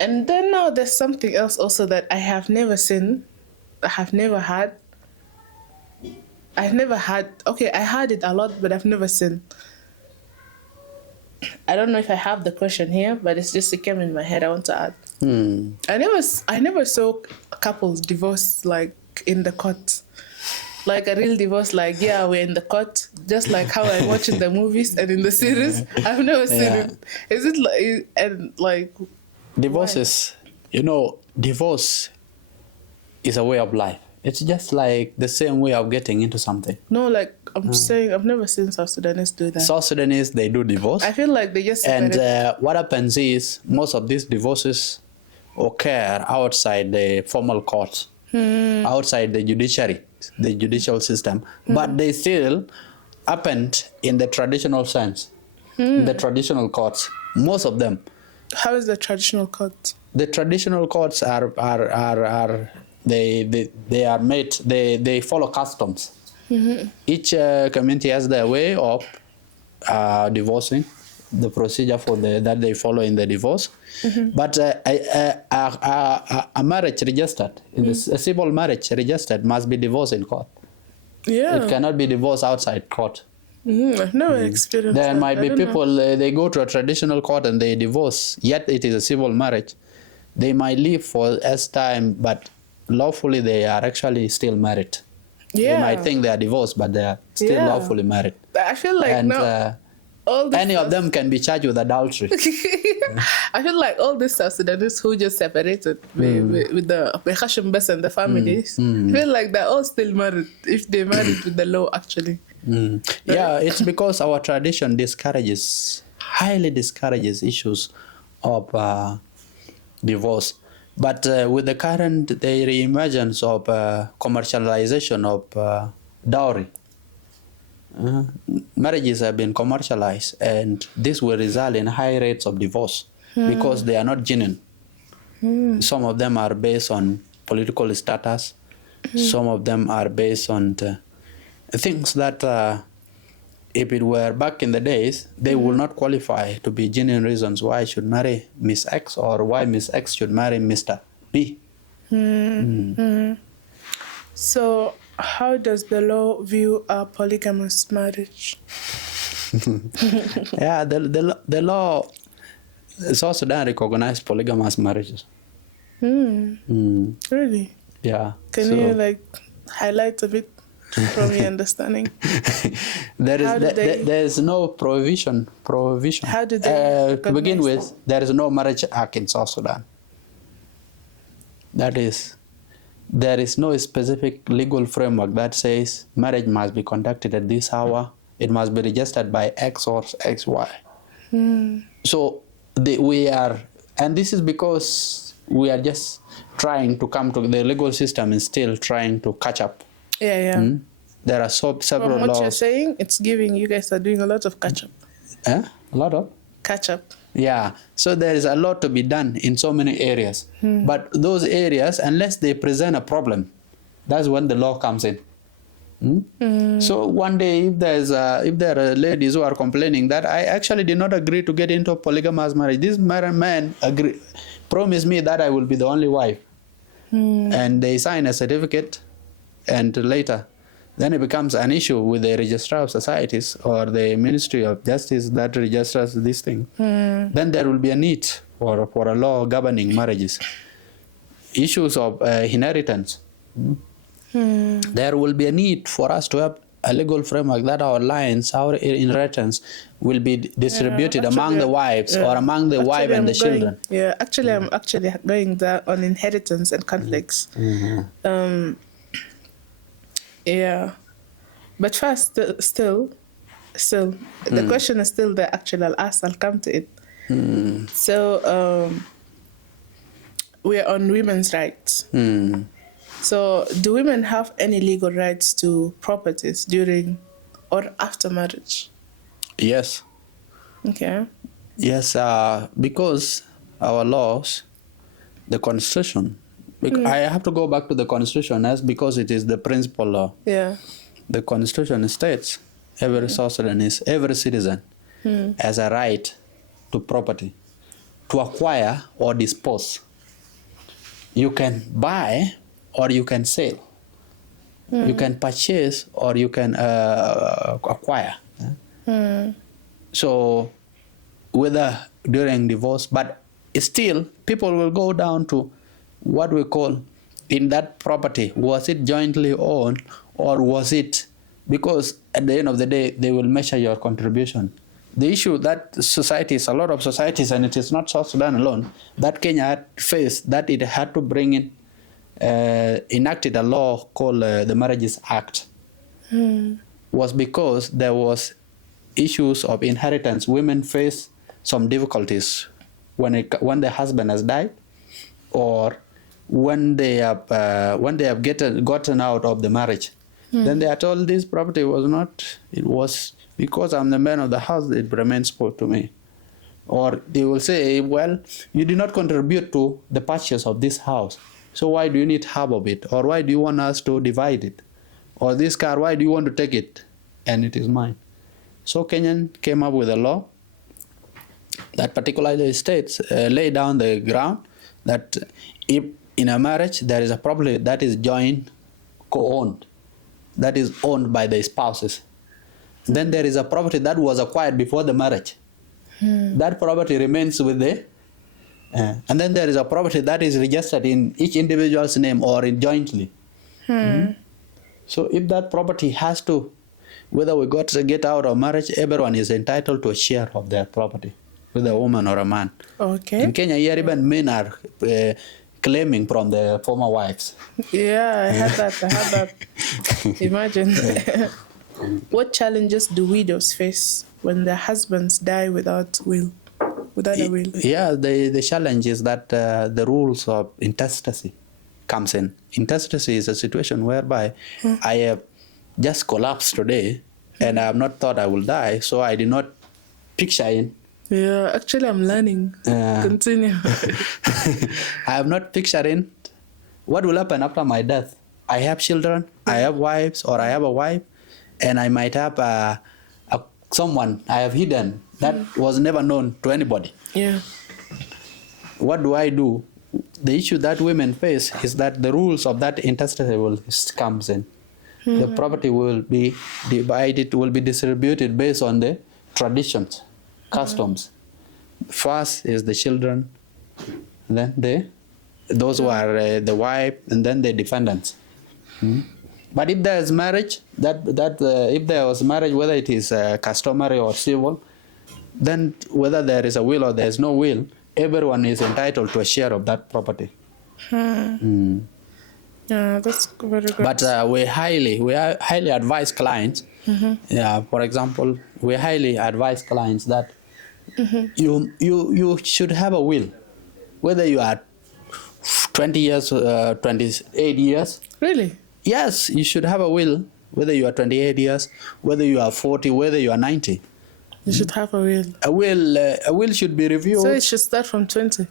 And then now there's something else also that I have never seen. I have never had. Okay, I had it a lot, but I've never seen. I don't know if I have the question here, but it came in my head. I want to add. I never saw couples divorce like in the court, like a real divorce. Like we're in the court, just like how I watch in the movies and in the series. I've never seen it. Is it like divorces? Divorce is a way of life. It's just like the same way of getting into something. No, like I'm saying, I've never seen South Sudanese do that. South Sudanese, they do divorce. I feel like they just separate. And what happens is most of these divorces occur outside the formal courts, outside the judiciary, the judicial system, but they still happened in the traditional sense, in the traditional courts. Most of them. How is the traditional court? The traditional courts they are made. They follow customs. Each community has their way of divorcing, the procedure that they follow in the divorce. But a marriage registered, a civil marriage registered, must be divorced in court. Yeah, it cannot be divorced outside court. I've never experienced that. There might be people they go to a traditional court and they divorce, yet it is a civil marriage. They might live for S time, but lawfully they are actually still married. They might think they are divorced, but they are still lawfully married. I feel like any of them can be charged with adultery. I feel like all these South Sudanese who just separated with the Hashim Bess and the families, I feel like they're all still married if they married with the law actually. Yeah, it's because our tradition highly discourages issues of divorce. But with the current re-emergence of commercialization of dowry, marriages have been commercialized, and this will result in high rates of divorce because they are not genuine. Some of them are based on political status. Some of them are based on things that if it were back in the days, they will not qualify to be genuine reasons why I should marry Miss X or why Miss X should marry Mr. B. So, how does the law view a polygamous marriage? Yeah, the law, South Sudan recognized polygamous marriages. Really? Yeah. Can you highlight a bit from your understanding? There is no prohibition. How do they to begin recognize with, there is no marriage act in South Sudan. That is, there is no specific legal framework that says marriage must be conducted at this hour. It must be registered by X or XY. So we are, and this is because we are just trying to come to the legal system and still trying to catch up. Yeah. There are several From what laws. you're saying, it's giving you guys are doing a lot of catch up. A lot of? Catch up. Yeah. So there is a lot to be done in so many areas. But those areas, unless they present a problem, that's when the law comes in. So one day, if there are ladies who are complaining that I actually did not agree to get into a polygamous marriage, this man promised me that I will be the only wife, and they sign a certificate, and later, then it becomes an issue with the registrar of societies or the Ministry of Justice that registers this thing. Then there will be a need for a law governing marriages. Issues of inheritance. There will be a need for us to have a legal framework that outlines how inheritance will be distributed among the wives or among the wife and the children. Yeah, actually, I'm actually going there on inheritance and conflicts. Yeah, but first, still, the question is still there. Actually, I'll come to it. So, we are on women's rights. So, do women have any legal rights to properties during or after marriage? Yes. Okay. Yes, because our laws, the Constitution, I have to go back to the Constitution because it is the principal law. Yeah. The Constitution states every South Sudanese, every citizen has a right to property, to acquire or dispose. You can buy or you can sell. You can purchase or you can acquire. So whether during divorce, but still people will go down to what we call in that property, was it jointly owned or was it, because at the end of the day they will measure your contribution. The issue that societies, a lot of societies, and it is not South Sudan alone, that Kenya had faced, that it had to bring in, enacted a law called the Marriages Act, was because there was issues of inheritance. Women face some difficulties when the husband has died, or when they have gotten out of the marriage. Then they are told this property was not, it was because I'm the man of the house, it remains to me. Or they will say, well, you did not contribute to the purchase of this house, so why do you need half of it? Or why do you want us to divide it? Or this car, why do you want to take it? And it is mine. So Kenyan came up with a law that particularly states, lay down the ground that if in a marriage there is a property that is joint, co-owned, that is owned by the spouses, then there is a property that was acquired before the marriage. That property remains with the, and then there is a property that is registered in each individual's name or in jointly. So if that property has to, whether we got to get out of marriage, everyone is entitled to a share of that property, whether a woman or a man. Okay. In Kenya, here even men are claiming from the former wives. Yeah, I had that. Imagine. What challenges do widows face when their husbands die without a will? Yeah, the challenge is that the rules of intestacy comes in. Intestacy is a situation whereby I have just collapsed today and I have not thought I will die, so I did not picture in. Yeah, actually I'm learning. Continue. I have not pictured in what will happen after my death. I have children, I have wives, or I have a wife, and I might have a someone I have hidden that was never known to anybody. Yeah. What do? The issue that women face is that the rules of that intestate will comes in. The property will be divided, will be distributed based on the traditions, customs. First is the children, then those who are the wife, and then the defendants. But if there is marriage, if there was marriage, whether it is customary or civil, then whether there is a will or there is no will, everyone is entitled to a share of that property. Yeah, that's very good. But we highly advise clients. For example, we highly advise clients that you should have a will, whether you are 20 years, 28 years. Really? Yes, you should have a will, whether you are 28 years, whether you are 40, whether you are 90. You should have a will. A will should be reviewed. So it should start from 20.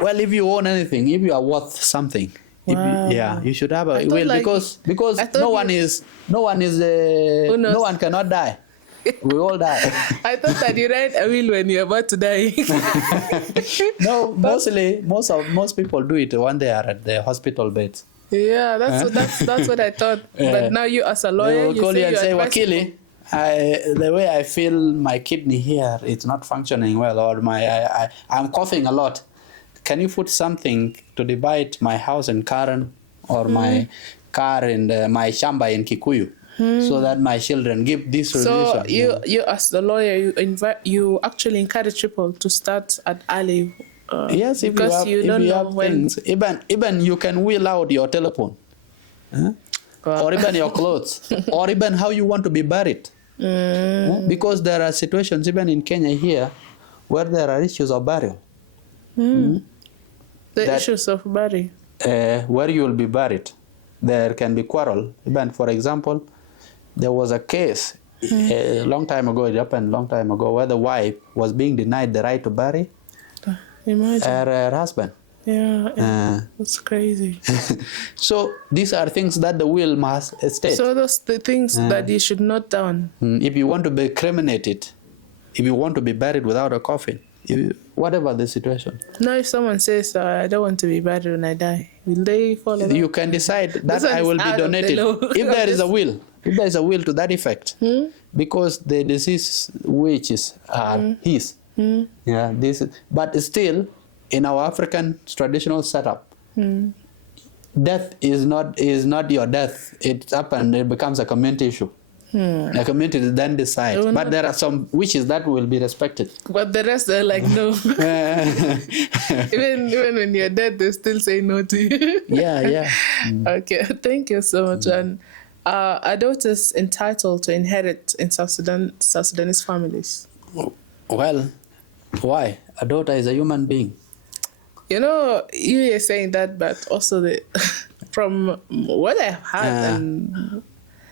Well, if you own anything, if you are worth something, Wow. you should have a will, because no one cannot die. We all die. I thought that you write a will when you're about to die. No, most people do it when they are at the hospital beds. Yeah, that's what I thought. But now you, as a lawyer, They will call you and say, advise Wakili, the way I feel my kidney here, it's not functioning well, or I'm coughing a lot. Can you put something to divide my house in Karen, or my car in my shamba in Kikuyu, so that my children give this solution? So you as the lawyer, you actually encourage people to start at early. Yes, because you don't know when. Things, even you can wheel out your telephone, or even your clothes, or even how you want to be buried. Because there are situations even in Kenya here where there are issues of burial. The issues of burial. Where you will be buried, there can be quarrel. Even, for example, there was a case a long time ago, it happened a long time ago, where the wife was being denied the right to bury her husband. Yeah, that's crazy. So these are things that the will must state. So those the things that you should note down. If you want to be cremated, if you want to be buried without a coffin, whatever the situation. Now, if someone says, I don't want to be buried when I die, will they follow that? You can decide that I will be donated. If there is a will, to that effect, because the deceased wishes are his. Yeah, but still, in our African traditional setup, death is not your death. It's up and it becomes a community issue. The community then decides. But there are some wishes that will be respected. But the rest are like, no. even when you're dead, they still say no to you. Yeah. Okay, thank you so much. And are daughters entitled to inherit in South Sudanese families? Well, why? A daughter is a human being. You know, you are saying that, but also from what I've heard,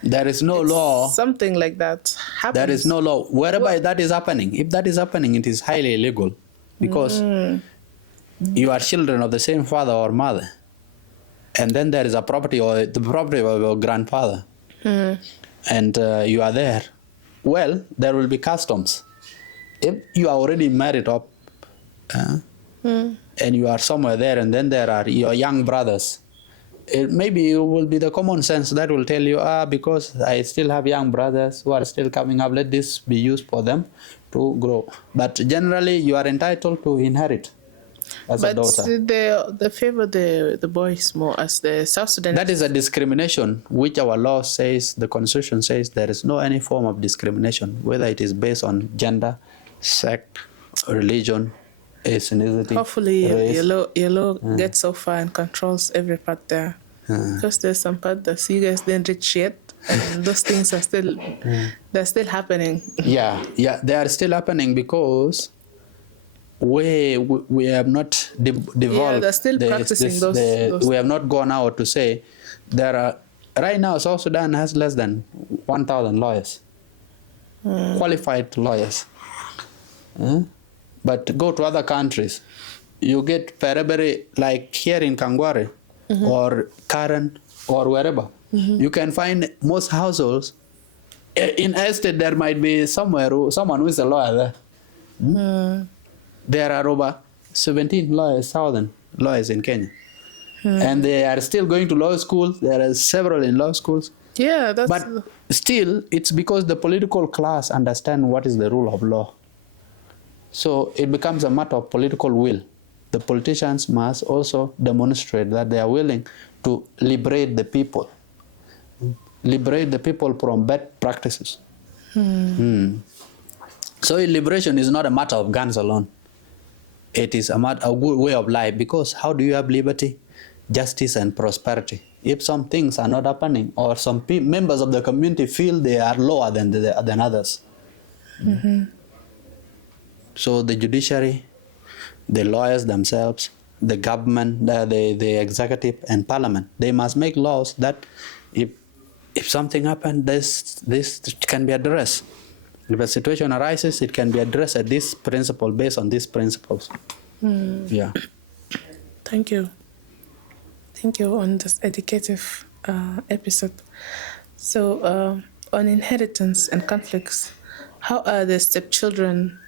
there is no law. Something like that happens. There is no law. Wherever that is happening, if that is happening, it is highly illegal, because you are children of the same father or mother, and then there is a property, or the property of your grandfather, and you are there. Well, there will be customs. If you are already married up, and you are somewhere there, and then there are your young brothers, maybe it will be the common sense that will tell you, because I still have young brothers who are still coming up, let this be used for them to grow. But generally, you are entitled to inherit as a daughter. But they favor the boys more as the South Sudanese. That is a discrimination, which our law says, the constitution says, there is no any form of discrimination, whether it is based on gender, sex, religion, ethnicity. Hopefully race. your law gets so far and controls every part there. Because there's some part that you guys didn't reach yet, and those things are still they're still happening. Yeah, they are still happening because we have not devolved. Yeah, they're still practicing those. We have not gone out to say there are right now. South Sudan has less than 1,000 lawyers, qualified lawyers. But go to other countries, you get very, like here in Kangware or Karen or wherever, you can find most households In estate, there might be someone who is a lawyer there. There are over 17,000 lawyers in Kenya. And they are still going to law school. There are several in law schools. Yeah, that's... But still, it's because the political class understand what is the rule of law. So it becomes a matter of political will. The politicians must also demonstrate that they are willing to liberate the people. Liberate the people from bad practices. So liberation is not a matter of guns alone. It is a good way of life, because how do you have liberty, justice, and prosperity if some things are not happening, or some members of the community feel they are lower than others? So the judiciary, the lawyers themselves, the government, the executive and parliament, they must make laws that if something happens, this can be addressed. If a situation arises, it can be addressed at this principle, based on these principles. Yeah. Thank you. Thank you on this educative episode. So on inheritance and conflicts, how are the stepchildren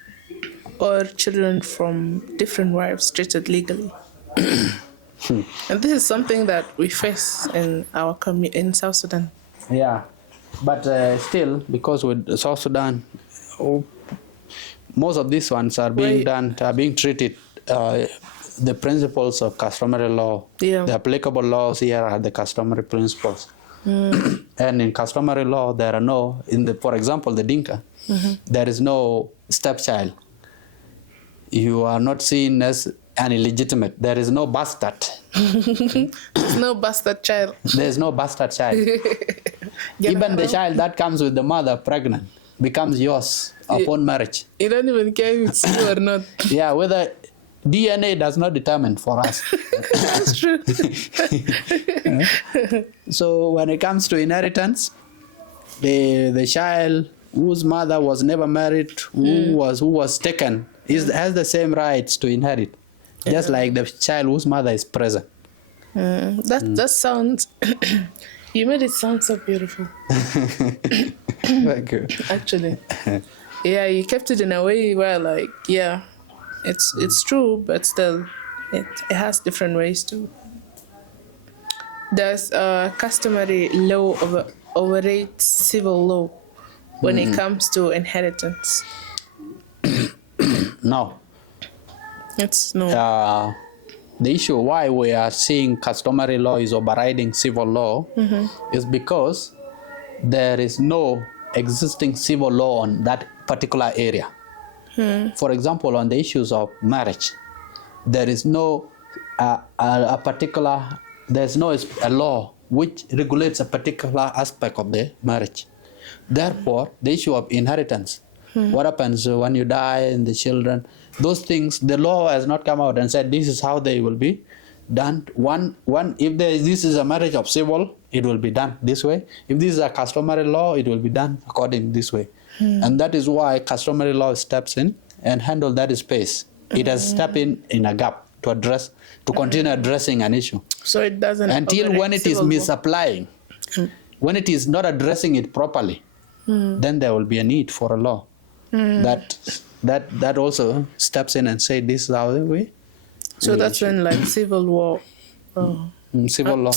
or children from different wives treated legally? And this is something that we face in our in South Sudan. Yeah, but still, because with South Sudan, most of these ones are being treated. The principles of customary law, the applicable laws here are the customary principles. And in customary law, there are no, for example, the Dinka, there is no stepchild. You are not seen as an illegitimate. There is no bastard. There's no bastard child. There's no bastard child. Even the child that comes with the mother pregnant becomes yours upon marriage. You don't even care if it's you or not. Yeah, whether DNA does not determine for us. That's true. So when it comes to inheritance, the child whose mother was never married, who was taken, has the same rights to inherit, just like the child whose mother is present. That sounds... You made it sound so beautiful. Thank you. Actually. Yeah, you kept it in a way where, like, yeah, it's true, but still, it has different ways too. Does customary law overrate civil law when it comes to inheritance? No. It's no. The issue why we are seeing customary law is overriding civil law is because there is no existing civil law on that particular area. For example, on the issues of marriage, there is no there's no a law which regulates a particular aspect of the marriage. Therefore, the issue of inheritance, what happens when you die and the children, those things, the law has not come out and said this is how they will be done. If this is a marriage of civil, it will be done this way. If this is a customary law, it will be done according this way. And that is why customary law steps in and handle that space. It has stepped in a gap to continue addressing an issue. So it doesn't... Until when it is misapplying, when it is not addressing it properly, then there will be a need for a law that also steps in and say this is how we... So that's when, like, civil war... Civil law.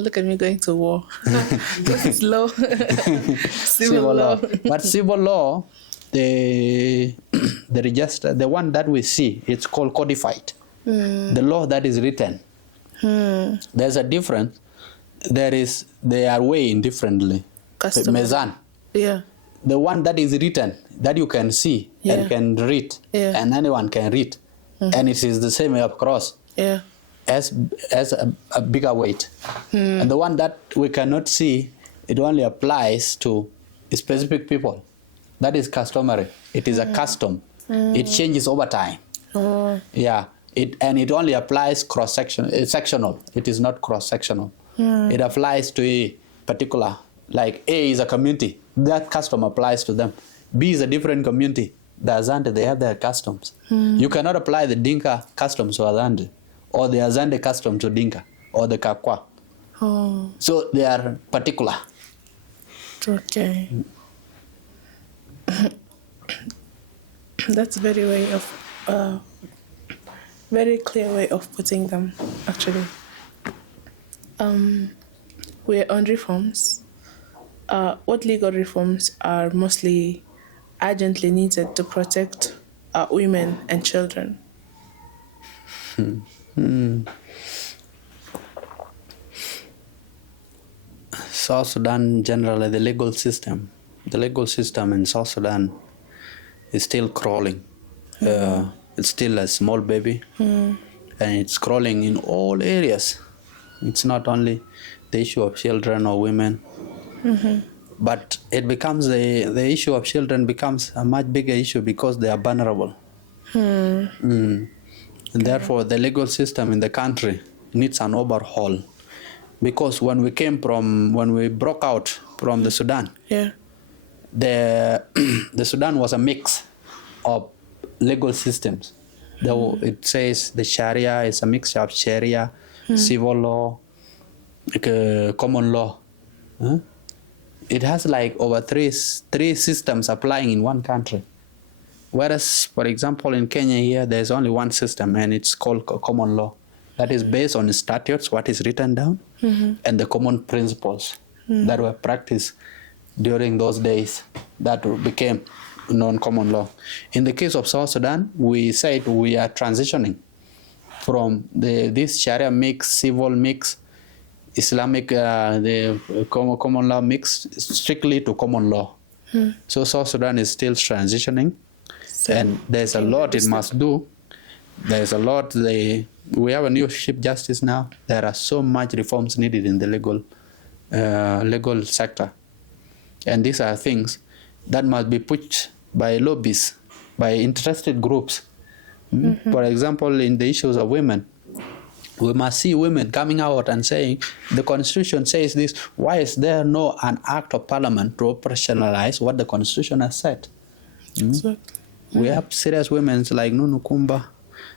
Look at me going to war. This is law. Civil law. But civil law, the register, the one that we see, it's called codified. The law that is written. There's a difference. They are weighing differently. Mezan. Yeah. The one that is written, that you can see and can read, and anyone can read, and it is the same across. Yeah. As a bigger weight. And the one that we cannot see, it only applies to specific people. That is customary. It is a custom. It changes over time. Yeah. It only applies sectional. It is not cross-sectional. It applies to a particular, like A is a community. That custom applies to them. B is a different community. The Azande, they have their customs. You cannot apply the Dinka customs to Azande, or the Azande custom to Dinka, or the Kakwa. So they are particular. Okay. That's a very clear way of putting them, actually. We're on reforms. What legal reforms are mostly urgently needed to protect women and children? South Sudan, generally, the legal system in South Sudan is still crawling. It's still a small baby, and it's crawling in all areas. It's not only the issue of children or women, but it becomes the issue of children becomes a much bigger issue because they are vulnerable. And therefore, the legal system in the country needs an overhaul. Because when we broke out from the Sudan, the Sudan was a mix of legal systems. It says the Sharia is a mixture of Sharia, civil law, common law. It has like over three systems applying in one country. Whereas, for example, in Kenya here, there's only one system, and it's called common law. That is based on statutes, what is written down, and the common principles that were practiced during those days that became non-common law. In the case of South Sudan, we said we are transitioning from this Sharia mix, civil mix, Islamic, the common law mix, strictly to common law. So South Sudan is still transitioning, and there's a lot it must do. There's a lot. We have a new Chief Justice now. There are so much reforms needed in the legal sector. And these are things that must be pushed by lobbies, by interested groups. For example, in the issues of women, we must see women coming out and saying, the Constitution says this. Why is there an act of parliament to operationalize what the Constitution has said? We have serious women like Nunu Kumba,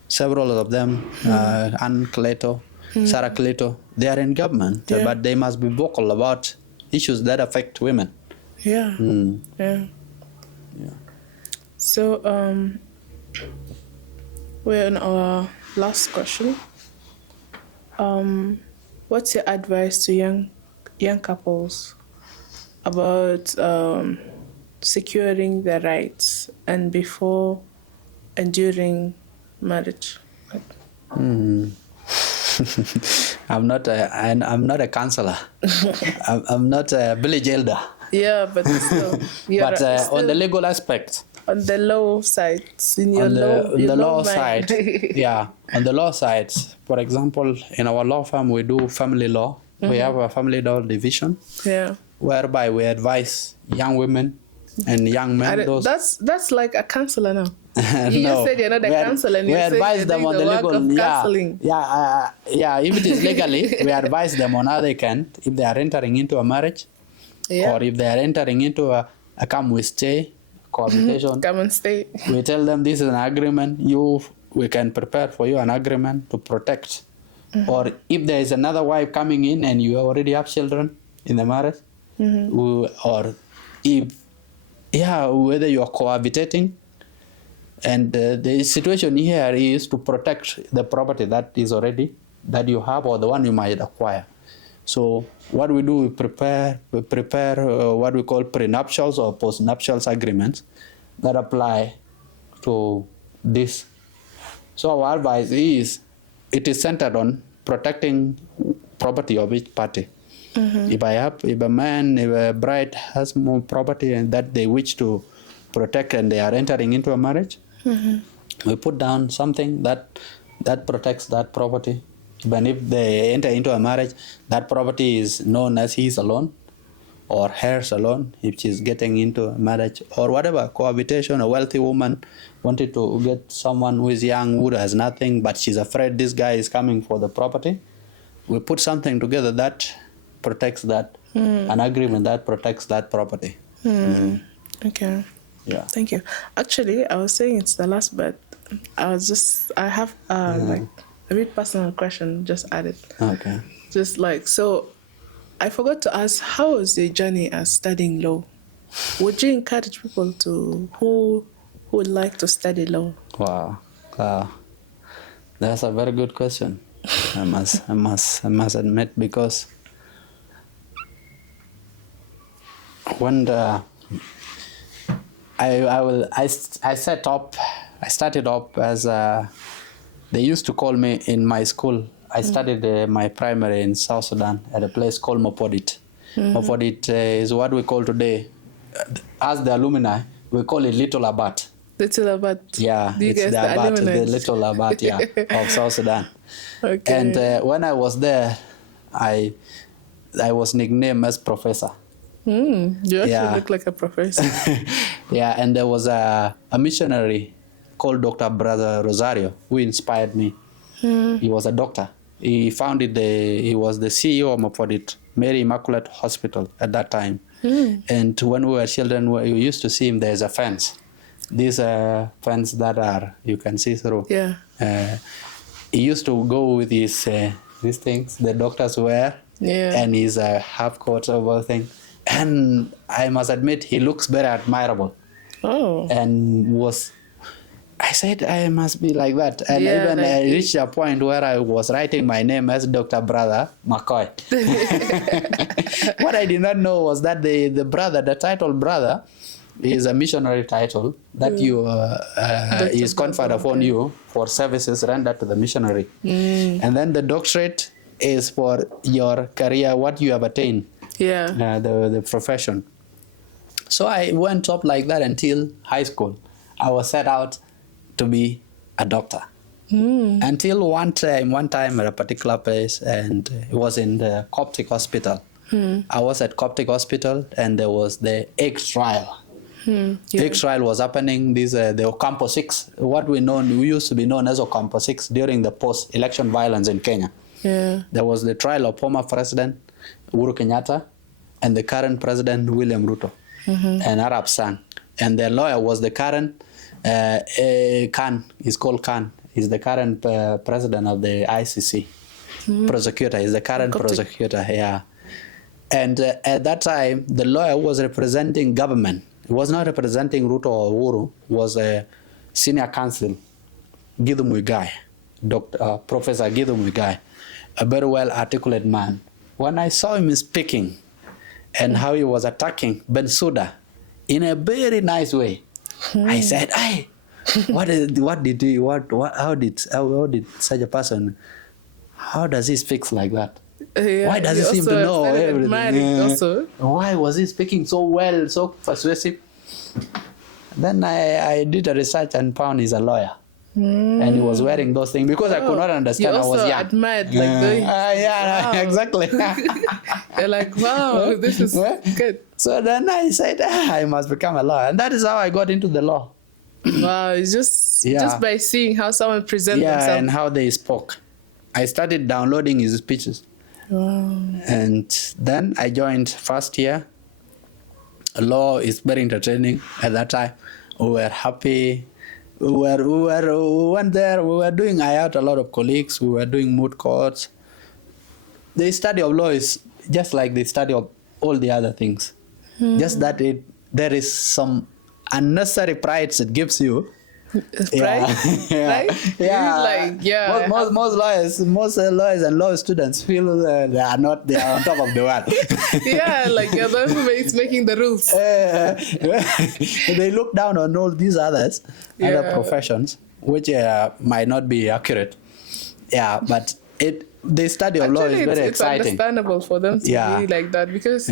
several of them, Ann Cleto, Sarah Cleto. They are in government, but they must be vocal about issues that affect women. So we're on our last question. What's your advice to young couples about securing their rights and before and during marriage? I'm not a counselor. I'm not a village elder. Yeah, but still, on the legal aspect. On the law side, on the law side, on the law side. For example, in our law firm, we do family law. We have a family law division. Whereby we advise young women and young men. That's like a counselor now. You just said you're not a counselor, and we you advise them on the legal. Counseling. If it is legally, we advise them on how they can, if they are entering into a marriage, or if they are entering into a come we stay cohabitation. Come and stay. We tell them this is an agreement. We can prepare for you an agreement to protect. Or if there is another wife coming in and you already have children in the marriage, or if whether you are cohabitating, and the situation here is to protect the property that you have or the one you might acquire. So what we do, we prepare what we call prenuptials or postnuptials agreements that apply to this. So our advice is, it is centered on protecting property of each party. If a bride has more property and that they wish to protect and they are entering into a marriage, we put down something that protects that property. But if they enter into a marriage, that property is known as his alone or hers alone if she's getting into a marriage or whatever, cohabitation. A wealthy woman wanted to get someone who is young, who has nothing, but she's afraid this guy is coming for the property. We put something together that protects that, an agreement that protects that property. Okay. Yeah. Thank you. Actually, I was saying it's the last, but I have like a bit personal question just added. Okay. Just like, so I forgot to ask, how was your journey as studying law? Would you encourage people who who would like to study law? Wow. That's a very good question. I must admit, because when I started up as they used to call me in my school. I studied my primary in South Sudan at a place called Mopodit. Mopodit is what we call today, as the alumni, we call it Little Abat. Little Abat. Yeah, it's the Abat, the Little Abat, yeah, of South Sudan. Okay. And when I was there, I was nicknamed as Professor. You actually look like a professor. Yeah, and there was a missionary called Dr. Brother Rosario who inspired me. He was a doctor. He was the CEO of Mopodit, Mary Immaculate Hospital at that time. And when we were children, we used to see him. There's a fence. These fence that you can see through. Yeah. He used to go with these things the doctors wear, and his half coat over thing. And I must admit, he looks very admirable. Oh. And I said, I must be like that. And even I reached a point where I was writing my name as Dr. Brother Makoi. What I did not know was that the title brother, is a missionary title that is conferred upon you for services rendered to the missionary. And then the doctorate is for your career, what you have attained. Yeah. The profession. So I went up like that until high school. I was set out to be a doctor. Until one time at a particular place, and it was in the Coptic hospital. I was at Coptic hospital, and there was the egg trial. The egg trial was happening. The Ocampo 6, what we used to be known as Ocampo 6 during the post-election violence in Kenya. Yeah. There was the trial of former President Uhuru Kenyatta and the current President William Ruto, and Arab Sang. And the lawyer was the current Khan. He's called Khan. He's the current president of the ICC. Prosecutor. He's the current prosecutor. Yeah. And at that time, the lawyer was representing government. He was not representing Ruto or Uhuru. Was a senior counsel, Githu Muigai, Professor Githu Muigai, a very well articulate man. When I saw him speaking and how he was attacking Bensouda in a very nice way, I said, "Hey, how did such a person? How does he speak like that? Why does he seem to know everything? Why was he speaking so well, so persuasive?" Then I did a research and found he's a lawyer. And he was wearing those things because I could not understand. I was young. Admired, like wow. Exactly. You're like, wow, this is good. So then I said, I must become a lawyer, and that is how I got into the law. Wow, it's just by seeing how someone presents themselves. And how they spoke. I started downloading his speeches. Wow. And then I joined first year. Law is very entertaining at that time. We were happy. We went there. We were doing. I had a lot of colleagues. We were doing moot courts. The study of law is just like the study of all the other things. Just that there is some unnecessary pride it gives you. Pride? Yeah. Most lawyers and law students feel they are on top of the world. Yeah, like you're the one who is making the rules. They look down on all these other professions, which might not be accurate. Yeah, but the study of law is very exciting. It's understandable for them to be like that because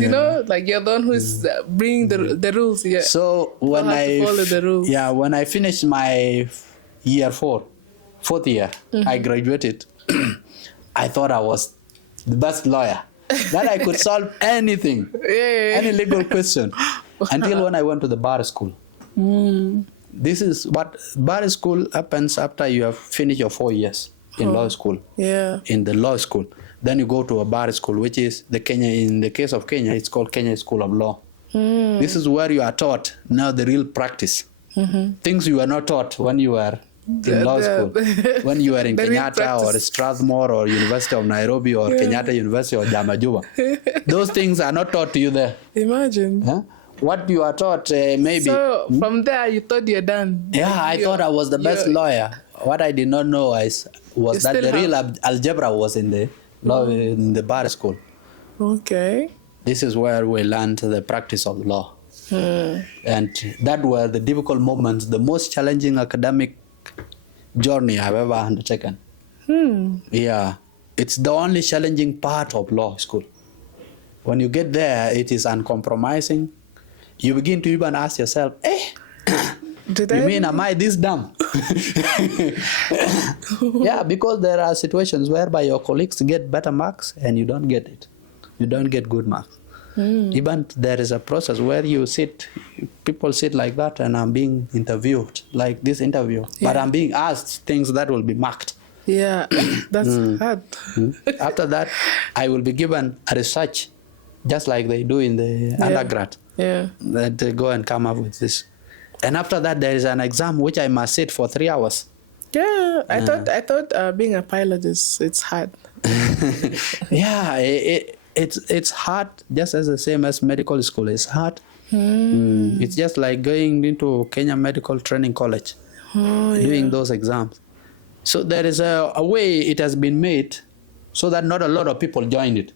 like you're the one who's bringing the rules. Yeah. So when I follow the rules. Yeah, when I finished my fourth year, I graduated. I thought I was the best lawyer, that I could solve anything, any legal question, until when I went to the bar school. This is what bar school happens after you have finished your 4 years. In law school, in the law school, then you go to a bar school, which is in the case of Kenya, it's called Kenya School of Law. This is where you are taught now the real practice, things you were not taught when you were in law school, when you were in Kenyatta or Strathmore or University of Nairobi or Kenyatta University or Jamajuba. Those things are not taught to you there. Imagine. what you are taught, maybe. So from there, you thought you're done. Yeah, I thought I was the best lawyer. What I did not know was that the real algebra was in the law, in the bar school. Okay. This is where we learned the practice of law. And that were the difficult moments, the most challenging academic journey I've ever undertaken. Yeah, it's the only challenging part of law school. When you get there, it is uncompromising. You begin to even ask yourself, you mean, am I this dumb? Yeah, because there are situations whereby your colleagues get better marks and you don't get it. You don't get good marks. Even there is a process where you sit, people sit like that, and I'm being interviewed, like this interview, but I'm being asked things that will be marked. Yeah, that's hard. After that, I will be given a research, just like they do in the undergrad. Yeah. That they go and come up with this. And after that, there is an exam which I must sit for 3 hours. Yeah, I thought being a pilot it's hard. Yeah, it's hard, just as the same as medical school is hard. It's just like going into Kenya Medical Training College, doing those exams. So there is a way it has been made so that not a lot of people joined it.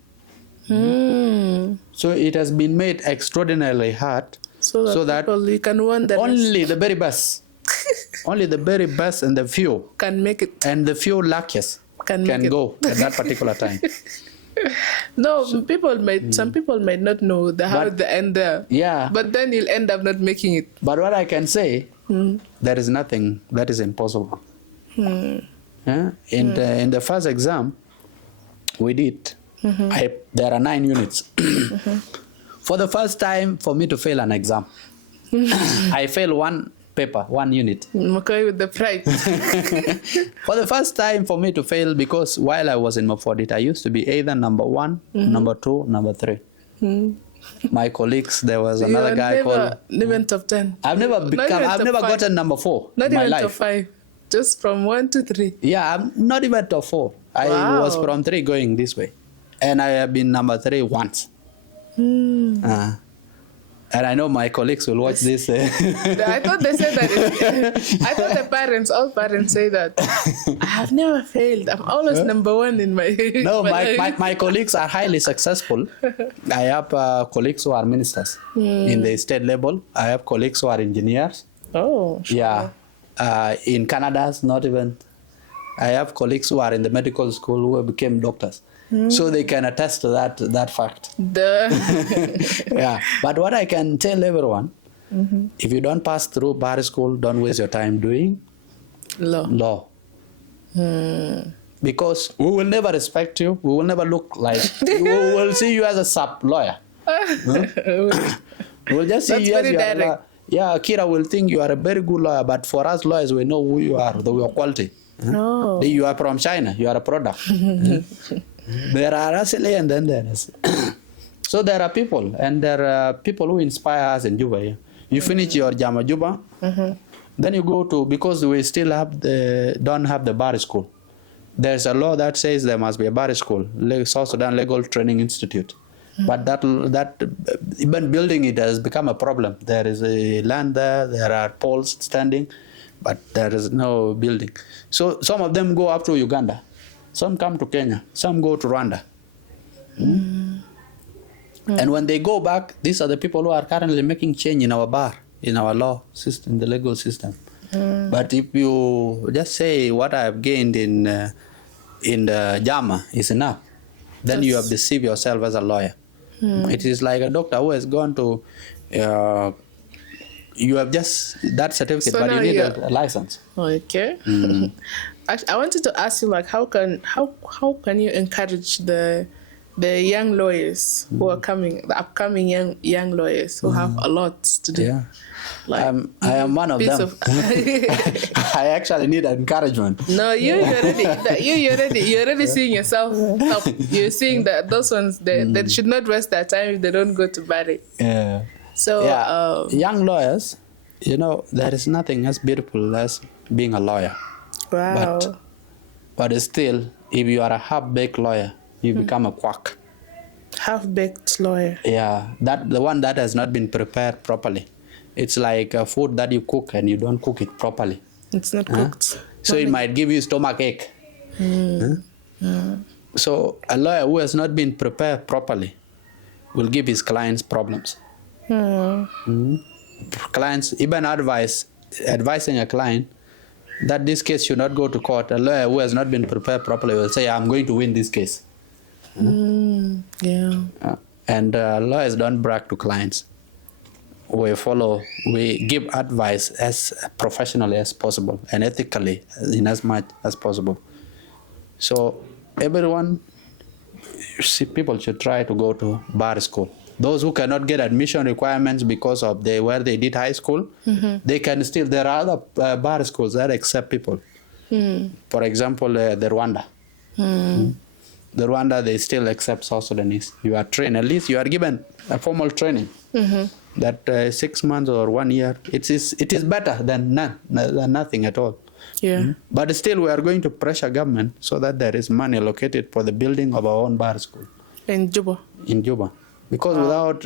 So it has been made extraordinarily hard so that people, you can win the only the very best, only the very best and the few can make it. And the few luckiest can go at that particular time. No, some people might not know how the end there. Yeah. But then you'll end up not making it. But what I can say, there is nothing that is impossible. Yeah? In the first exam, we did. There are 9 units. For the first time, for me to fail an exam, I failed one paper, 1 unit. Makoi with the pride. For the first time for me to fail, because while I was in Mafodit, I used to be either number 1, number 2, number 3. My colleagues, there was another guy called... Never top 10. I've never gotten number 4 not in my even life. Top 5. Just from 1 to 3. Yeah, I'm not even top 4. I was from 3 going this way. And I have been number 3 once. And I know my colleagues will watch this. I thought they said that. I thought all parents say that. I have never failed. I'm always number 1 in my... No, my colleagues are highly successful. I have colleagues who are ministers in the state level. I have colleagues who are engineers. Oh, sure. Yeah. In Canada, not even. I have colleagues who are in the medical school who became doctors. So they can attest to that fact. Yeah. But what I can tell everyone, if you don't pass through bar school, don't waste your time doing law. Because we will never respect you. We will never look like... we will see you as a sub-lawyer. We'll just see you as a lawyer. Yeah, Kira will think you are a very good lawyer, but for us lawyers, we know who you are, your quality. Oh. You are from China. You are a product. There are Asili and then there is. So there are people, and there are people who inspire us in Juba. You finish your Jama Juba, then you go to, because we still don't have the bar school. There's a law that says there must be a bar school, South Sudan Legal Training Institute. But that even building it has become a problem. There is a land there are poles standing, but there is no building. So some of them go up to Uganda. Some come to Kenya, some go to Rwanda. And when they go back, these are the people who are currently making change in our bar, in our law system, the legal system. But if you just say what I have gained in the JAMA is enough, then you have deceived yourself as a lawyer. It is like a doctor who has gone to, you have just that certificate, so but you need a license. Okay. Actually, I wanted to ask you, like, how can you encourage the young lawyers who are coming, the upcoming young lawyers who have a lot to do? Yeah. Like, I am one of them. I actually need encouragement. No, you're already seeing yourself up. You're seeing that those ones they should not waste their time if they don't go to Bari. Yeah. So young lawyers, there is nothing as beautiful as being a lawyer. Wow. But still, if you are a half-baked lawyer, you become a quack. Half-baked lawyer. Yeah, that the one that has not been prepared properly. It's like food that you cook and you don't cook it properly. It's not cooked. So it might give you stomach ache. So a lawyer who has not been prepared properly will give his clients problems. Clients, even advising a client that this case should not go to court, a lawyer who has not been prepared properly will say, I'm going to win this case. And lawyers don't brag to clients. We give advice as professionally as possible and ethically in as much as possible. So people should try to go to bar school. Those who cannot get admission requirements because of where they did high school, they can still, there are other bar schools that accept people. For example, the Rwanda. The Rwanda, they still accept South Sudanese. You are trained, at least you are given a formal training. That 6 months or 1 year, it is better than nothing at all. But still, we are going to pressure government so that there is money allocated for the building of our own bar school. In Juba? In Juba. Because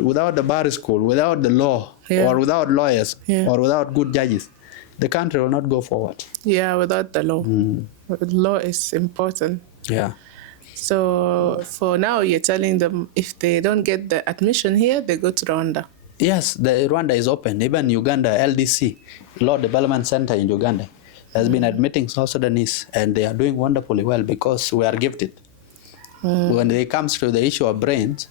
without the bar school, without the law, or without lawyers, or without good judges, the country will not go forward. Yeah, without the law. The law is important. Yeah. So for now, you're telling them if they don't get the admission here, they go to Rwanda. Yes, the Rwanda is open. Even Uganda, LDC, Law Development Center in Uganda, has been admitting South Sudanese, and they are doing wonderfully well because we are gifted. When it comes to the issue of brains,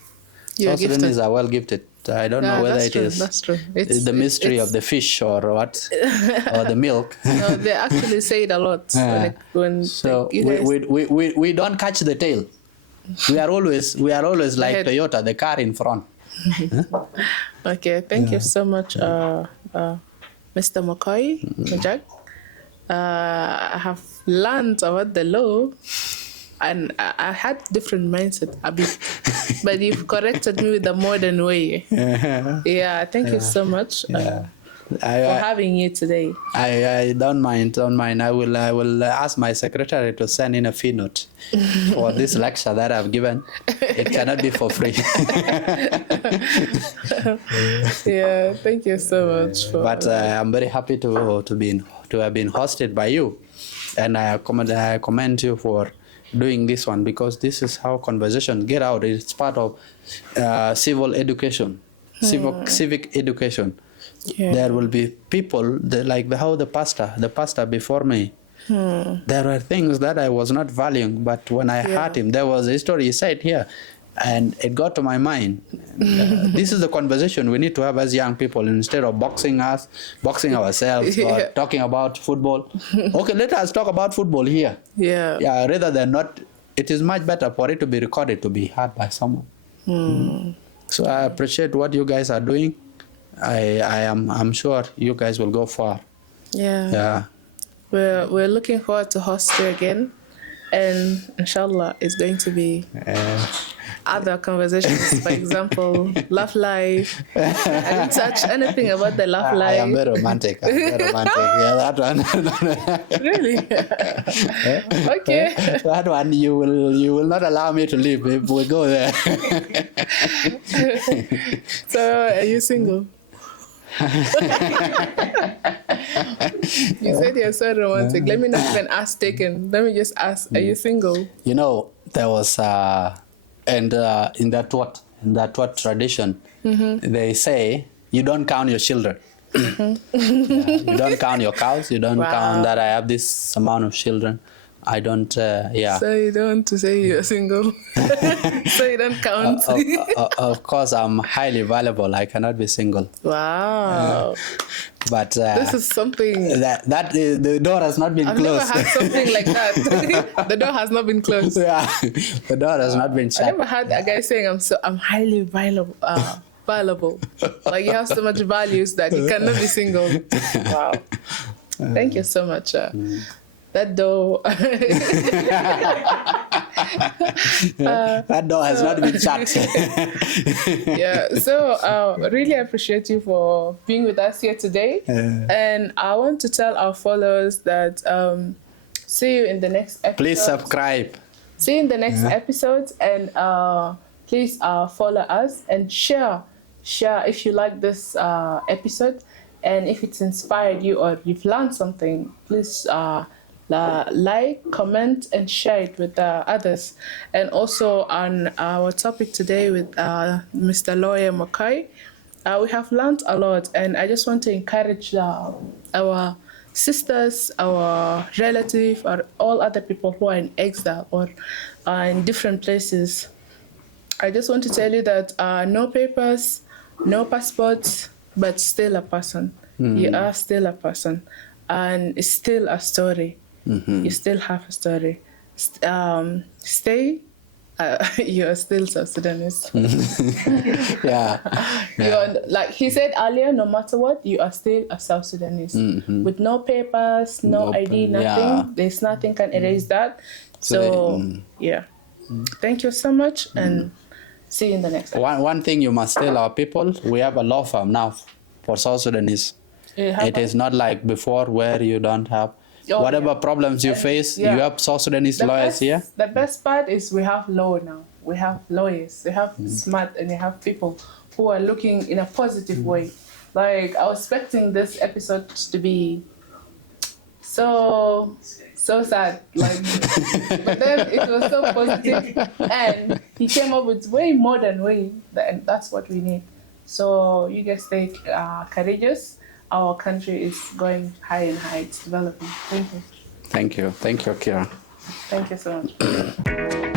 South Sudanese are well gifted. I don't know whether that's true. It's the mystery of the fish or what, or the milk. No, they actually say it a lot. We don't catch the tail. We are always like Toyota, the car in front. Okay, thank you so much, Mr. Makoi Majak. I have learned about the law, and I had different mindset a bit, but you've corrected me with the modern way. Yeah, thank you so much for having you today. I don't mind. I will ask my secretary to send in a fee note for this lecture that I've given. It cannot be for free. Yeah, thank you so much. But I'm very happy to have been hosted by you, and I commend you for doing this one, because this is how conversations get out. It's part of civil education, civic education. There will be people like how the pastor before me. There were things that I was not valuing, but when I heard him, there was a story he said here, and it got to my mind. This is the conversation we need to have as young people, instead of boxing ourselves or talking about football. Okay, let us talk about football here. Rather than not. It is much better for it to be recorded, to be heard by someone. So I appreciate what you guys are doing. I'm sure you guys will go far. We're looking forward to host you again, and inshallah it's going to be other conversations. For example, love life. I didn't touch anything about the love life. I am very romantic. Yeah, that one. Really? Okay. That one you will not allow me to leave if we go there. So are you single? You said you're so romantic. Let me not even ask taken. Let me just ask, are you single? You know, there was in that what tradition, they say you don't count your children. You don't count your cows. You don't count that I have this amount of children. I don't, So you don't want to say you're single? So you don't count? Of course, I'm highly valuable. I cannot be single. Wow. But this is something... the door has not been closed. I've never had something like that. The door has not been closed. Yeah, the door has not been shut. I never had a guy saying I'm highly valuable. Like you have so much values that you cannot be single. Wow. Thank you so much. That door. That door has not been shut. So really appreciate you for being with us here today. And I want to tell our followers that see you in the next episode. Please subscribe. See you in the next episode, and please follow us and share if you like this episode, and if it's inspired you or you've learned something, please like, comment, and share it with others. And also on our topic today with Mr. Lawyer Makoi, we have learned a lot, and I just want to encourage our sisters, our relatives, or all other people who are in exile or in different places. I just want to tell you that no papers, no passports, but still a person. You are still a person, and it's still a story. You still have a story. Stay. You are still South Sudanese. Yeah. You are, like he said earlier, no matter what, you are still a South Sudanese. With no papers, no ID, nothing. Yeah. There's nothing can erase that. So, yeah. Thank you so much, and see you in the next episode. One thing you must tell our people, we have a law firm now for South Sudanese. It is not like before where you don't have. Whatever problems you face, you have South Sudanese lawyers here. The best part is we have law now. We have lawyers. We have smart, and we have people who are looking in a positive way. Like, I was expecting this episode to be so sad. Like, but then it was so positive, and he came up with way more than we. And that's what we need. So you guys stay courageous. Our country is going high and high. It's developing. Thank you. Thank you. Thank you, Kira. Thank you so much.